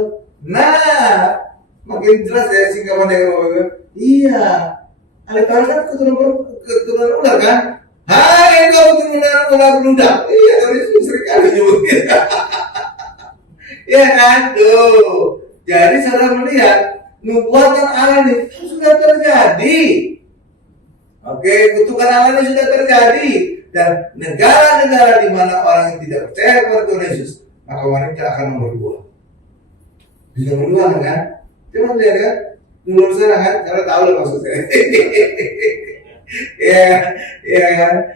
makin jelas ya singkapan yang ngomong. Iya, Alekara kan keturunan ular kan? Hai kau keturunan ular beludak. Iya, tapi sering kali nyebutnya. Iya kan? Tuh. Jadi saudara melihat nubuatan Allah ini sudah terjadi. Oke, kutukan Allah ini sudah terjadi. Dan negara-negara di mana orang yang tidak percaya kepada Tuhan Yesus, maka wanita akan nomor 2. Bisa nomor 2 kan? Cuma lihat kan? Nomor sana kan? Karena tahu lah maksud saya.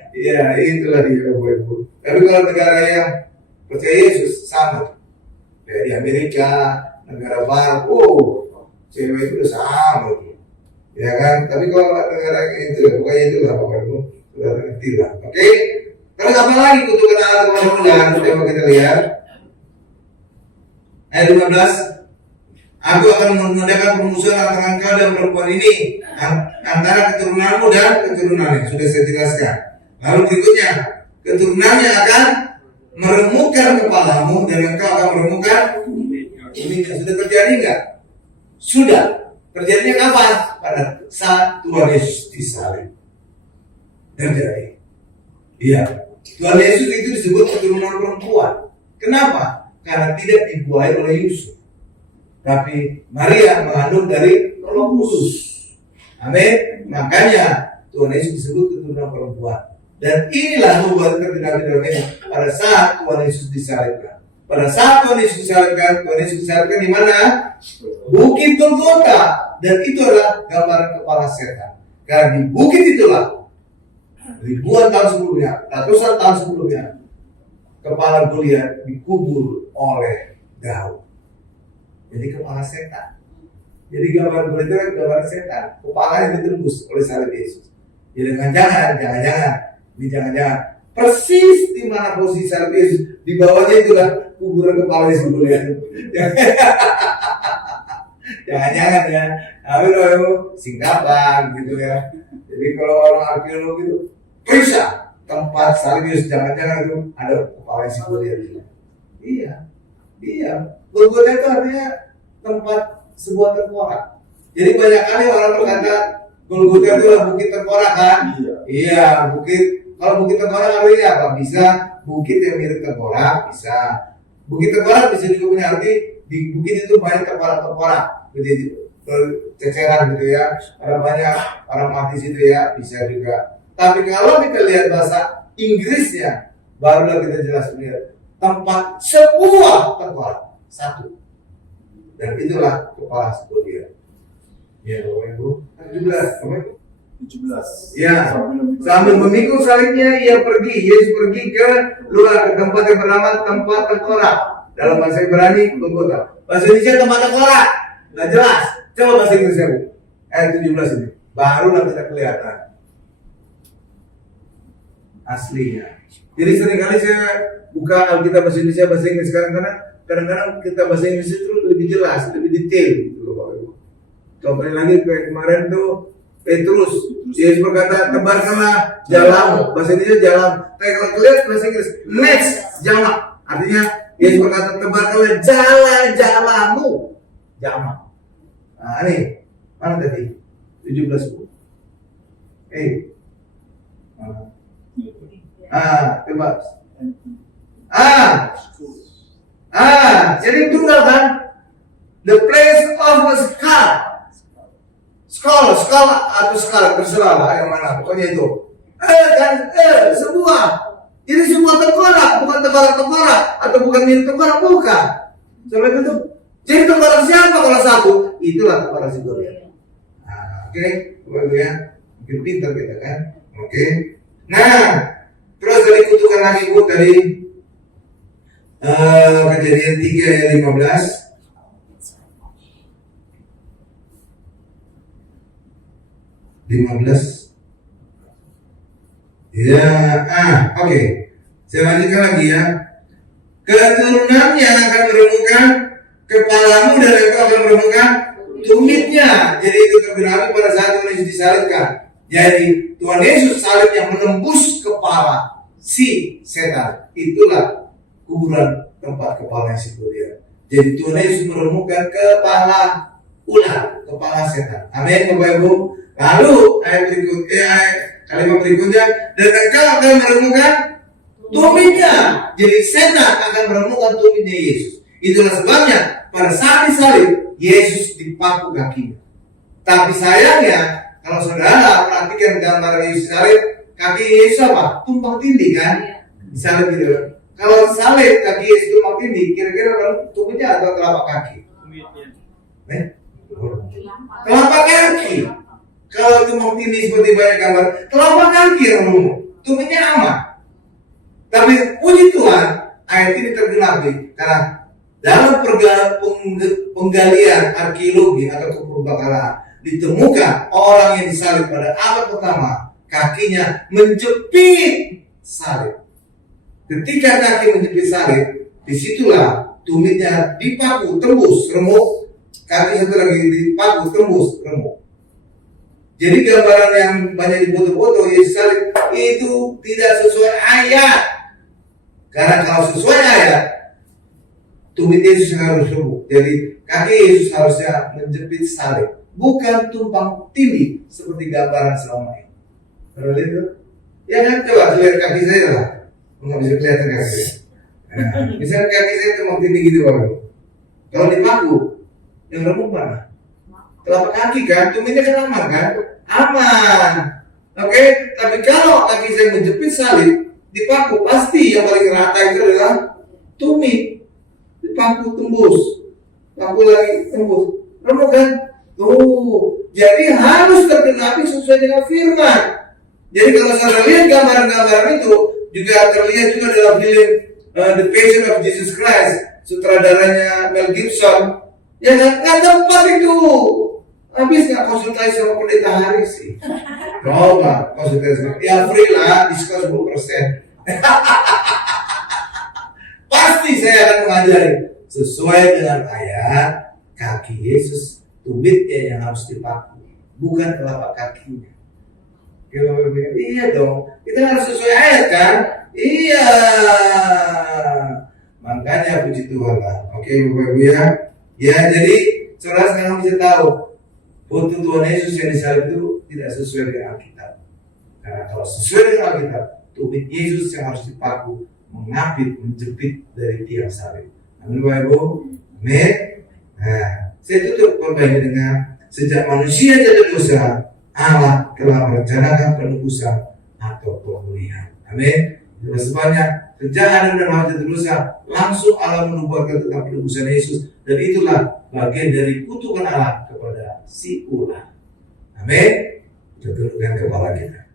Ya, itulah dia Bapak-Ibu. Tapi kalau negara yang percaya Yesus sama. Kayak di Amerika, negara barat, cewek itu sama. Ya kan? Tapi kalau negara itu, pokoknya itulah Bapak-Ibu. Sudah ngerti lah. Oke? Terus apa lagi kutukan Allah kepada mudah? Coba kita lihat. Ayat 15. Aku akan mengadakan permusuhan antara engkau dan perempuan ini, antara keturunanmu dan keturunannya. Sudah saya jelaskan. Lalu berikutnya, keturunannya akan meremukkan kepalamu dan engkau akan meremukkan kuminya. Sudah terjadi enggak? Sudah. Terjadinya kapan? Pada saat Tuhan Yesus disalib. Terjadi. Iya. Tuhan Yesus itu disebut keturunan perempuan. Kenapa? Karena tidak dibuai oleh Yusuf. Tapi Maria mengandung dari Roh Kudus. Amin. Makanya Tuhan Yesus disebut keturunan perempuan. Dan inilah nubuatan terjadi dalam ini pada saat Tuhan Yesus disalibkan. Pada saat Tuhan Yesus disalibkan, di mana? Bukit Golgota. Dan itu adalah gambaran kepala setan. Karena di bukit itulah ribuan tahun sebelumnya, ratusan tahun sebelumnya, kepala Goliat dikubur oleh Daud. Jadi kepala setan. Jadi gambar Goliat itu kan gambar setan. Kepalanya ditembus oleh salib Yesus. Jadi jangan-jangan persis di mana posisi salib Yesus, di bawahnya itulah kuburan kepala Yesus Goliat. Jangan-jangan ya. Tapi kalau singkapan gitu ya. Jadi kalau orang arkeolog itu periksa tempat salib Yesus, jangan-jangan itu ada kepala Yesus Goliat. Iya. Golgota itu artinya tempat sebuah tengkorak. Jadi banyak kali orang berkata Golgota itu adalah bukit tengkorak kan? Iya, bukit. Kalau bukit tengkorak artinya apa? Bisa bukit yang mirip tengkorak, bisa. Bukit tengkorak bisa juga punya arti di bukit itu banyak tengkorak-tengkorak, jadi ceceran gitu ya. Ada banyak orang mati situ ya, bisa juga. Tapi kalau kita lihat bahasa Inggrisnya, barulah kita jelas melihat tempat sebuah tengkorak satu. Dan itulah kepala Goliat. Ya, Bapak Ibu. 17. Ya, sambil memikul salibnya Yesus pergi ke luar ke tempat yang bernama tempat tengkorak. Dalam bahasa Ibrani Golgota. Bahasa Indonesia tempat tengkorak. Nggak jelas. Coba bahasa Inggrisnya Bu. Ayat 17 ini. Barulah kita kelihatan aslinya. Jadi seringkali saya buka Alkitab bahasa Indonesia bahasa Inggris sekarang karena kadang-kadang kita bahasa Inggris itu lebih jelas, lebih detail gitu loh Bapak Ibu. Contohnya lagi kayak kemarin tuh Petrus, Yesus berkata tebarkanlah jalanmu, bahasa Indonesia jalan. Kayak kalau kalian bahasa Inggris, next jalan. Artinya Yesus berkata tebarkanlah jalanmu, jalan. Nah ini mana tadi? 17 Bu. Coba. Jadi tunggal kan? The place of a skull atau skull terserah lah yang mana, pokoknya itu. Sebuah. Jadi sebuah tengkorak, bukan tengkorak atau bukan milik tengkorak, bukan. Soalnya itu. Jadi tengkorak siapa kalau satu? Itulah tengkorak si Goliat. Oke, ya, mungkin pintar kita kan? Oke. Nah, terus dari kutukan lagi Bu dari Kejadian 3 ayat 15. Ya, oke. Saya lanjutkan lagi ya. Keturunannya akan meremukkan kepalamu dan engkau akan meremukkan tumitnya. Jadi itu tergenapi pada saat Tuhan Yesus disalibkan. Jadi Tuhan Yesus salib yang menembus kepala si setan. Itulah kuburan tempat kepala si Goliat. Jadi Tuhan Yesus meremukkan kepala ular, kepala setan. Amin Bapak Ibu. Lalu kalimat berikutnya, dan engkau akan meremukkan tumitnya. Jadi setan akan meremukkan tumitnya Yesus. Itulah sebabnya pada saat disalib Yesus dipaku kakinya. Tapi sayangnya kalau saudara perhatikan gambar Yesus salib, kaki Yesus apa? Tumpang tindih kan? Disalib gitu. Kalau salib kaki Yesus tumpang tindih, kira-kira tumitnya atau telapak kaki? Telapak kaki. Kalau tumpang tindih seperti banyak gambar, telapak kaki yang lumpuh, tumitnya aman. Tapi puji Tuhan, ayat ini tergenapi karena dalam penggalian arkeologi atau keperbakaran ditemukan orang yang disalib pada abad pertama, kakinya menjepit salib. Ketika kaki menjepit salib, disitulah tumitnya dipaku tembus remuk, kaki satu lagi dipaku tembus remuk. Jadi gambaran yang banyak di foto-foto Yesus salib itu tidak sesuai ayat. Karena kalau sesuai ayat, tumit Yesus harus remuk. Jadi kaki Yesus harusnya menjepit salib, bukan tumpang tindih seperti gambaran selama ini. Pernah lihat itu? Ya kan, coba lihat kaki saya lah. Nggak bisa kelihatan kaki saya. Nah, misalnya kaki saya tumpang tindih gitu Bapak. Kalau dipaku, yang remuk mana? Telapak kaki kan, tumitnya kan aman kan? Aman. Oke, tapi kalau kaki saya menjepit salib, dipaku, pasti yang paling rata itu adalah tumit. Dipaku tembus, paku lagi tembus, remuk kan? Jadi harus tergenapi sesuai dengan firman. Jadi kalau saudara lihat gambaran-gambaran itu, juga terlihat juga dalam film The Passion of Jesus Christ, sutradaranya Mel Gibson. Ya nggak tempat itu. Habis nggak konsultasi sama pendeta Haris sih? Coba konsultasi, ya free lah, diskon 10%. Pasti saya akan mengajari sesuai dengan ayat, kaki Yesus tumitnya yang harus dipaku, bukan telapak kakinya. Iya dong, kita harus sesuai ayat kan? Iya. Makanya puji Tuhan lah. Oke Bapak Ibu ya. Ya jadi saudara sekarang bisa tahu foto Tuhan Yesus yang disalib itu tidak sesuai dengan Alkitab. Karena kalau sesuai dengan Alkitab, tumit Yesus yang harus dipaku, mengapit, menjepit dari tiang salib. Amin Bapak Ibu. Amin. Nah, saya tutup khotbah ini dengan sejak manusia jatuh dosa, Allah telah merencanakan penebusan atau pemulihan. Amin. Itulah sebabnya sejak Adam dan Hawa jatuh dosa, langsung Allah menubuatkan tentang penebusan Yesus, dan itulah bagian dari kutukan Allah kepada si ular. Amin. Kita tundukkan kepala kita.